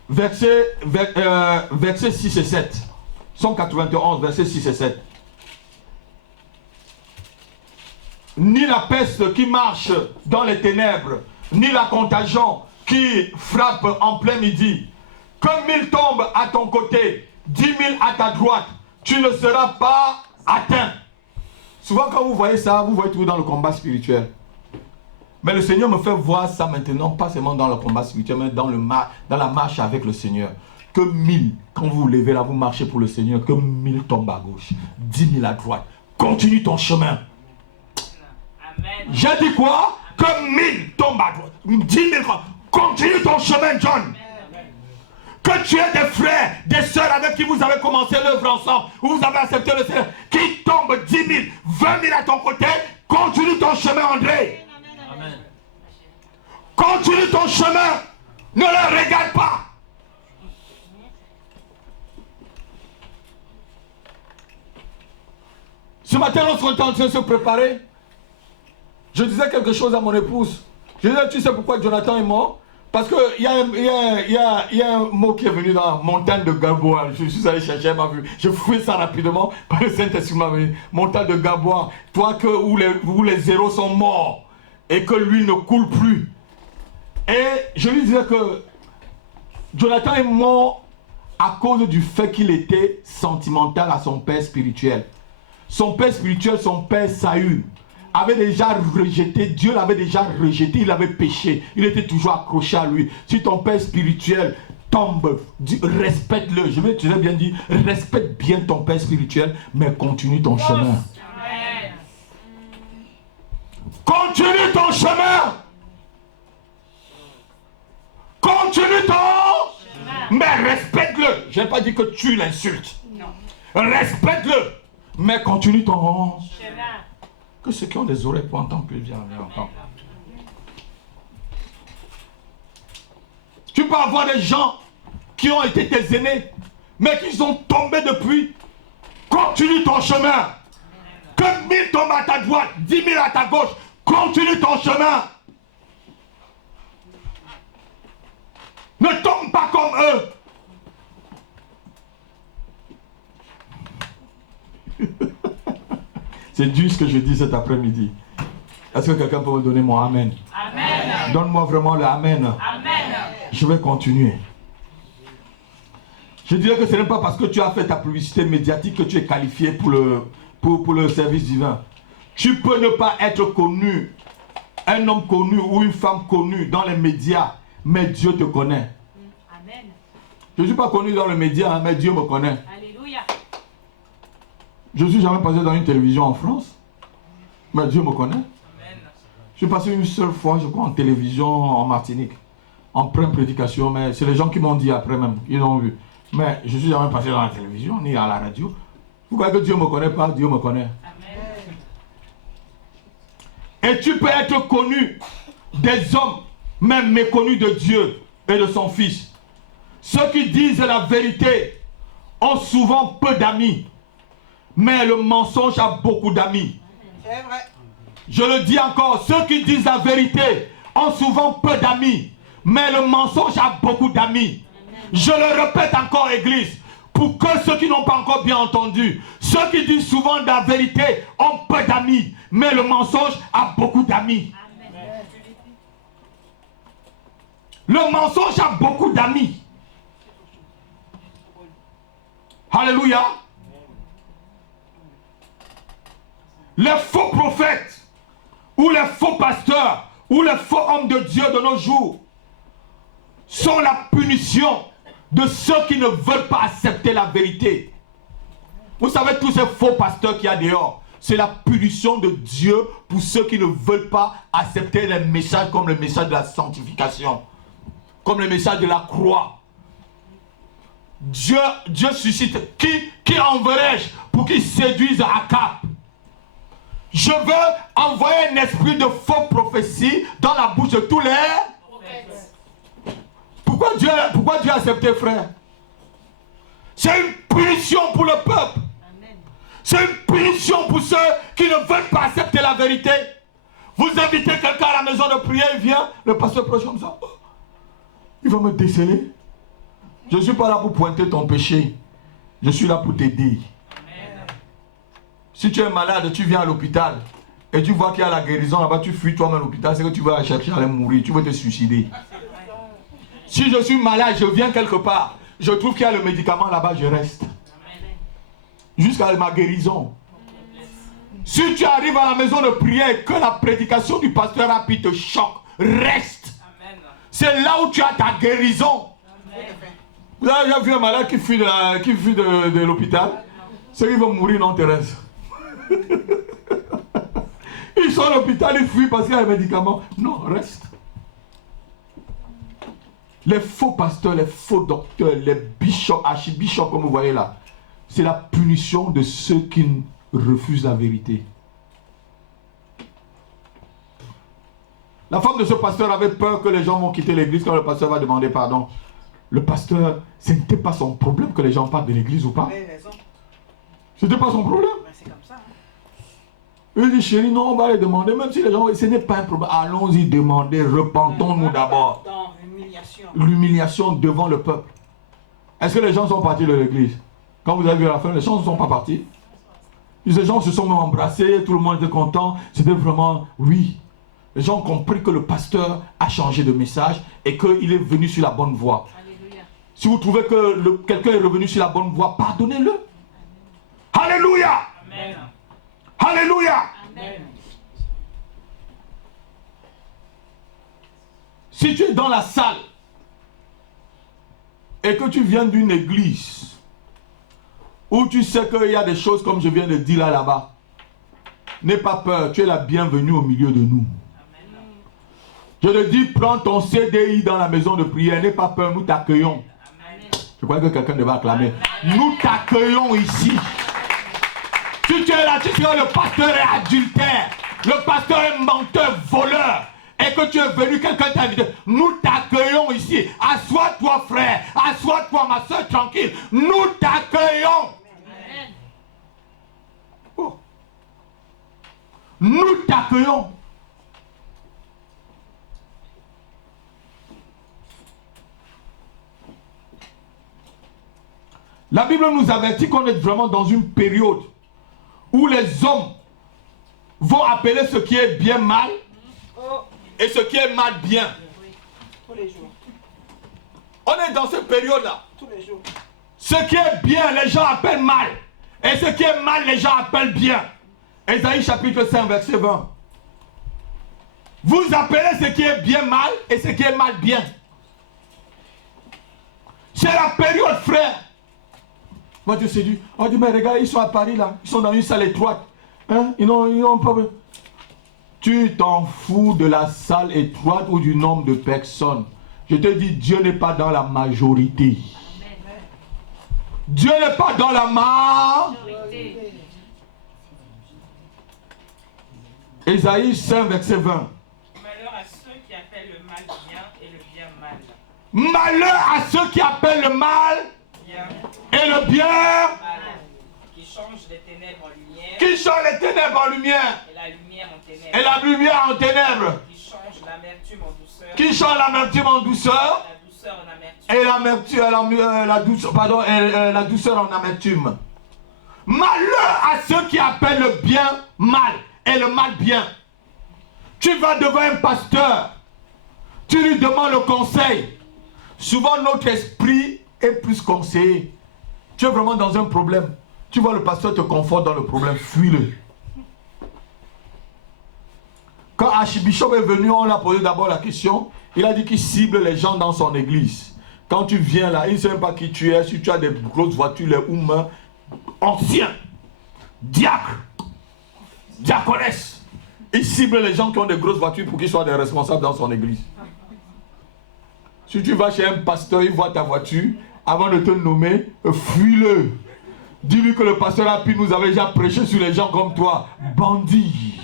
Verset 6 et 7. Somme 91, verset 6 et 7. Ni la peste qui marche dans les ténèbres, ni la contagion qui frappe en plein midi. Que 1000 tombent à ton côté, 10 000 à ta droite, tu ne seras pas atteint. Souvent quand vous voyez ça, vous voyez tout dans le combat spirituel. Mais le Seigneur me fait voir ça maintenant, pas seulement dans le combat spirituel, mais dans la marche avec le Seigneur. Que 1000, quand vous vous levez là, vous marchez pour le Seigneur, que 1000 tombent à gauche, 10 000 à droite. Continue ton chemin. Amen. J'ai dit quoi? Que 1000 tombent à droite, 10 000, continue ton chemin, John. Que tu aies des frères, des sœurs avec qui vous avez commencé l'œuvre ensemble, où vous avez accepté le Seigneur, qui tombent 10 000, 20 000 à ton côté, continue ton chemin, André. Amen. Continue ton chemin, ne le regarde pas. Ce matin, lorsqu'on était en train de se préparer, je disais quelque chose à mon épouse. Je disais, tu sais pourquoi Jonathan est mort? Parce qu'il y a un mot qui est venu dans la montagne de Gabois. Je suis allé chercher, j'ai fouillé ça rapidement. Par le Saint-Esprit m'a dit, montagne de Gabois, toi où les zéros sont morts et que l'huile ne coule plus. Et je lui disais que Jonathan est mort à cause du fait qu'il était sentimental à son père spirituel. Son père spirituel, son père Saül, avait déjà rejeté, Dieu l'avait déjà rejeté, il avait péché, il était toujours accroché à lui. Si ton père spirituel tombe, respecte-le. Je vais bien dire, respecte bien ton père spirituel, mais continue ton chemin. Amen. Continue ton chemin. Continue ton chemin. Mais respecte-le. Je n'ai pas dit que tu l'insultes. Non. Respecte-le. Mais continue ton chemin. Que ceux qui ont des oreilles pour entendre plus bien encore. Tu peux avoir des gens qui ont été tes aînés, mais qui sont tombés depuis. Continue ton chemin. Que 1000 tombent à ta droite, 10 000 à ta gauche. Continue ton chemin. Ne tombe pas comme eux. C'est dur ce que je dis cet après-midi. Est-ce que quelqu'un peut me donner mon amen? Amen. Donne-moi vraiment le amen. Amen. Je vais continuer. Je dirais que ce n'est pas parce que tu as fait ta publicité médiatique que tu es qualifié pour le service divin. Tu peux ne pas être connu, un homme connu ou une femme connue dans les médias, mais Dieu te connaît. Amen. Je ne suis pas connu dans les médias, mais Dieu me connaît. Alléluia. Je ne suis jamais passé dans une télévision en France, mais Dieu me connaît. Amen. Je suis passé une seule fois, je crois, en télévision en Martinique, en pleine prédication, mais c'est les gens qui m'ont dit après même, ils l'ont vu. Mais je ne suis jamais passé dans la télévision, ni à la radio. Vous croyez que Dieu ne me connaît pas? Dieu me connaît. Amen. Et tu peux être connu des hommes, même méconnus de Dieu et de son Fils. Ceux qui disent la vérité ont souvent peu d'amis, mais le mensonge a beaucoup d'amis. C'est vrai. Je le dis encore, ceux qui disent la vérité ont souvent peu d'amis, mais le mensonge a beaucoup d'amis. Je le répète encore, Église, pour que ceux qui n'ont pas encore bien entendu, ceux qui disent souvent la vérité ont peu d'amis, mais le mensonge a beaucoup d'amis. Le mensonge a beaucoup d'amis. Alléluia. Les faux prophètes, ou les faux pasteurs, ou les faux hommes de Dieu de nos jours, sont la punition de ceux qui ne veulent pas accepter la vérité. Vous savez, tous ces faux pasteurs qu'il y a dehors, c'est la punition de Dieu pour ceux qui ne veulent pas accepter les messages comme le message de la sanctification, comme le message de la croix. Dieu suscite, qui enverrai-je pour qu'ils séduisent Akab? Je veux envoyer un esprit de faux prophétie dans la bouche de tous les prophètes. Pourquoi Dieu a accepté, frère? C'est une punition pour le peuple. C'est une punition pour ceux qui ne veulent pas accepter la vérité. Vous invitez quelqu'un à la maison de prière, il vient, le pasteur proche comme ça. Il va me déceler. Je ne suis pas là pour pointer ton péché. Je suis là pour t'aider. Si tu es malade, tu viens à l'hôpital et tu vois qu'il y a la guérison là-bas, tu fuis toi-même à l'hôpital, c'est que tu vas chercher à aller mourir, tu veux te suicider. Si je suis malade, je viens quelque part, je trouve qu'il y a le médicament là-bas, je reste. Jusqu'à ma guérison. Si tu arrives à la maison de prière et que la prédication du pasteur rapide te choque, reste. C'est là où tu as ta guérison. Vous avez déjà vu un malade qui fuit de l'hôpital? Ceux qui vont mourir, non, Thérèse. Ils sont à l'hôpital, ils fuient parce qu'il y a un médicament. Non, reste. Les faux pasteurs, les faux docteurs, les bishops, archibishops, comme vous voyez là, c'est la punition de ceux qui refusent la vérité. La femme de ce pasteur avait peur que les gens vont quitter l'église quand le pasteur va demander pardon. Le pasteur, ce n'était pas son problème que les gens partent de l'église ou pas. Ce n'était pas son problème. C'est comme ça. Il dit, chérie, non, on va les demander, même si les gens, ce n'est pas un problème. Allons-y demander, repentons-nous d'abord. Dans l'humiliation. L'humiliation devant le peuple. Est-ce que les gens sont partis de l'église? Quand vous avez vu à la fin, les gens ne sont pas partis. Les gens se sont même embrassés, tout le monde était content. C'était vraiment, oui. Les gens ont compris que le pasteur a changé de message et qu'il est venu sur la bonne voie. Alléluia. Si vous trouvez que quelqu'un est revenu sur la bonne voie, pardonnez-le. Alléluia. Amen. Alléluia. Amen. Si tu es dans la salle et que tu viens d'une église où tu sais qu'il y a des choses comme je viens de dire là-bas, n'aie pas peur, tu es la bienvenue au milieu de nous. Je te dis, prends ton CDI dans la maison de prière, n'aie pas peur, nous t'accueillons. Je crois que quelqu'un devait acclamer. Nous t'accueillons ici. Si tu es là, tu seras le pasteur est adultère, le pasteur est menteur, voleur, et que tu es venu, quelqu'un t'a invité, nous t'accueillons ici. Assois-toi frère, assois-toi ma soeur, tranquille. Nous t'accueillons. Oh. Nous t'accueillons. La Bible nous avertit qu'on est vraiment dans une période où les hommes vont appeler ce qui est bien mal et ce qui est mal bien. Tous les jours. On est dans cette période-là. Tous les jours. Ce qui est bien, les gens appellent mal. Et ce qui est mal, les gens appellent bien. Ésaïe chapitre 5, verset 20. Vous appelez ce qui est bien mal et ce qui est mal bien. C'est la période, frère. Moi, Dieu s'est dit, on dit, mais regarde, ils sont à Paris là, ils sont dans une salle étroite. Hein? Ils n'ont pas... Tu t'en fous de la salle étroite ou du nombre de personnes. Je te dis, Dieu n'est pas dans la majorité. Amen. Dieu n'est pas dans la majorité. Ésaïe 5, verset 20. Malheur à ceux qui appellent le mal bien et le bien mal. Malheur à ceux qui appellent le mal bien. Et le bien. Qui change les ténèbres en lumière. Qui change les ténèbres en lumière. Et la lumière en ténèbres. Et la lumière en ténèbres. Qui change l'amertume en douceur. Qui change l'amertume en douceur. La douceur en amertume. Et la douceur en amertume. Malheur à ceux qui appellent le bien mal et le mal bien. Tu vas devant un pasteur. Tu lui demandes le conseil. Souvent notre esprit est plus conseillé. Tu es vraiment dans un problème. Tu vois le pasteur te conforte dans le problème. Fuis-le. Quand Archbishop est venu, on l'a posé d'abord la question. Il a dit qu'il cible les gens dans son église. Quand tu viens là, il ne sait même pas qui tu es. Si tu as des grosses voitures, les Oum, anciens, diacres, diaconesses. Il cible les gens qui ont des grosses voitures pour qu'ils soient des responsables dans son église. Si tu vas chez un pasteur, il voit ta voiture, avant de te nommer, fuis-le. Dis-lui que le pasteur Api nous avait déjà prêché sur les gens comme toi. Bandit.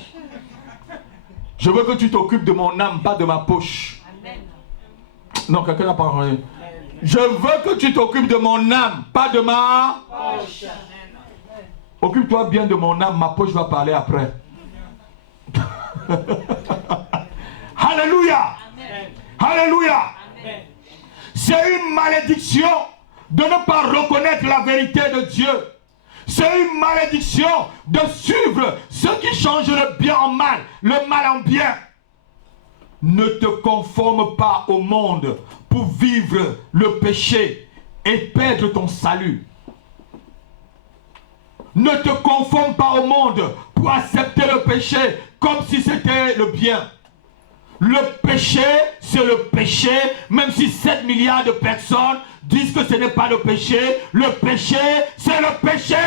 Je veux que tu t'occupes de mon âme, pas de ma poche. Amen. Non, quelqu'un n'a pas entendu. Je veux que tu t'occupes de mon âme, pas de ma poche. Occupe-toi bien de mon âme, ma poche va parler après. Alléluia. Amen. Alléluia. Amen. C'est une malédiction de ne pas reconnaître la vérité de Dieu. C'est une malédiction de suivre ceux qui changent le bien en mal, le mal en bien. Ne te conforme pas au monde pour vivre le péché et perdre ton salut. Ne te conforme pas au monde pour accepter le péché comme si c'était le bien. Le péché, c'est le péché, même si 7 milliards de personnes disent que ce n'est pas le péché, c'est le péché.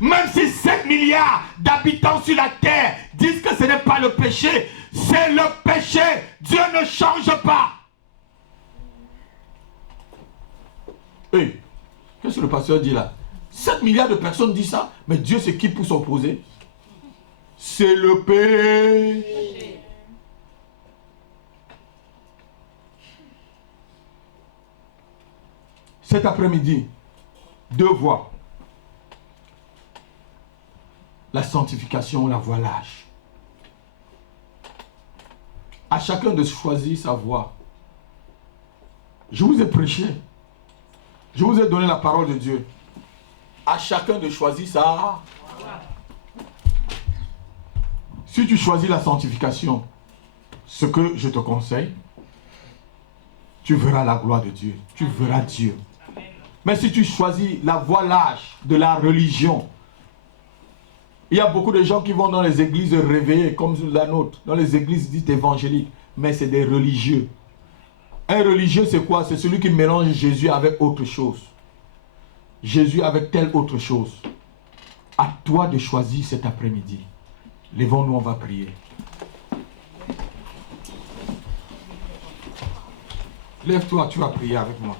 Même si 7 milliards d'habitants sur la terre disent que ce n'est pas le péché, c'est le péché. Dieu ne change pas. Hey, qu'est-ce que le pasteur dit là? 7 milliards de personnes disent ça, mais Dieu c'est qui pour s'opposer? C'est le péché. Cet après-midi, 2 voies. La sanctification, la voie lâche. À chacun de choisir sa voie. Je vous ai prêché. Je vous ai donné la parole de Dieu. À chacun de choisir sa voie. Si tu choisis la sanctification, ce que je te conseille, tu verras la gloire de Dieu. Tu verras Dieu. Mais si tu choisis la voie lâche de la religion, il y a beaucoup de gens qui vont dans les églises réveillées comme la nôtre, dans les églises dites évangéliques, mais c'est des religieux. Un religieux, c'est quoi? C'est celui qui mélange Jésus avec autre chose. Jésus avec telle autre chose. À toi de choisir cet après-midi. Lèvons-nous, on va prier. Lève-toi, tu vas prier avec moi.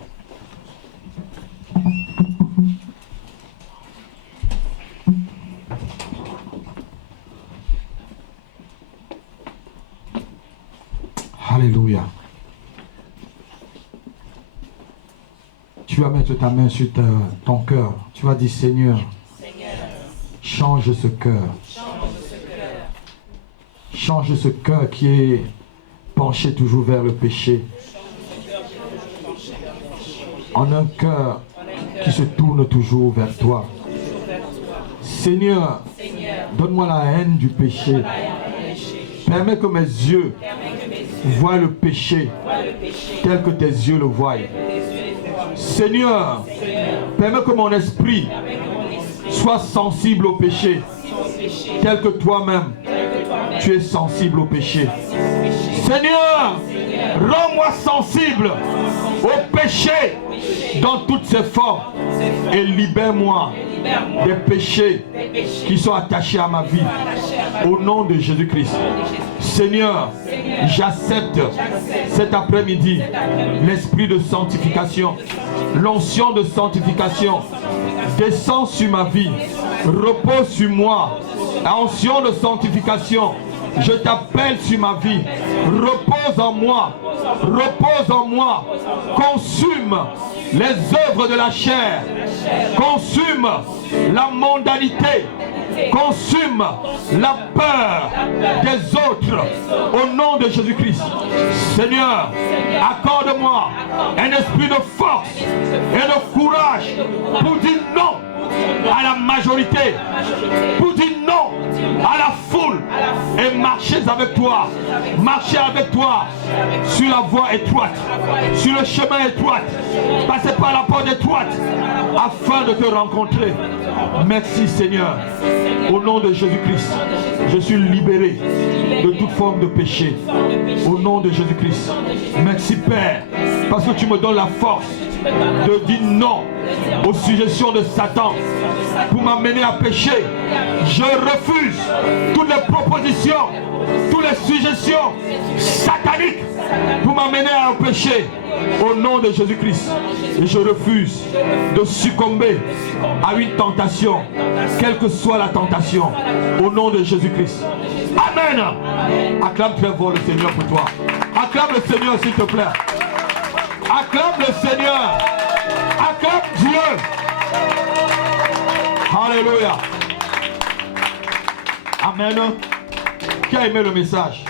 Alléluia. Tu vas mettre ta main sur ton cœur. Tu vas dire, Seigneur, change ce cœur. Change ce cœur qui est penché toujours vers le péché. En un cœur qui se tourne toujours vers toi. Seigneur, donne-moi la haine du péché. Permets que mes yeux voient le péché tel que tes yeux le voient. Seigneur, permets que mon esprit soit sensible au péché tel que toi-même tu es sensible au péché. Seigneur, rends-moi sensible au péché dans toutes ses formes et libère-moi des péchés qui sont attachés à ma vie. Au nom de Jésus-Christ. Seigneur, j'accepte cet après-midi l'esprit de sanctification, l'onction de sanctification. Descends sur ma vie, repose sur moi. Onction de sanctification, je t'appelle sur ma vie. Repose en moi, repose en moi. Consume les œuvres de la chair, consume la mondanité, consume la peur des autres au nom de Jésus-Christ. Seigneur, accorde-moi un esprit de force et de courage pour dire non à la majorité, pour dire non à la foule et marcher avec toi, sur la voie étroite, sur le chemin étroit, passer par la porte étroite afin de te rencontrer. Merci Seigneur, au nom de Jésus-Christ, je suis libéré de toute forme de péché, au nom de Jésus-Christ. Merci Père, parce que tu me donnes la force de dire non aux suggestions de Satan pour m'amener à pécher. Je refuse toutes les propositions, toutes les suggestions sataniques pour m'amener à pécher au nom de Jésus-Christ. Et je refuse de succomber à une tentation, quelle que soit la tentation, au nom de Jésus-Christ. Amen. Acclame très fort le Seigneur pour toi. Acclame le Seigneur s'il te plaît. Acclame le Seigneur. Acclame Dieu. Alléluia. Amen. Qui a aimé le message?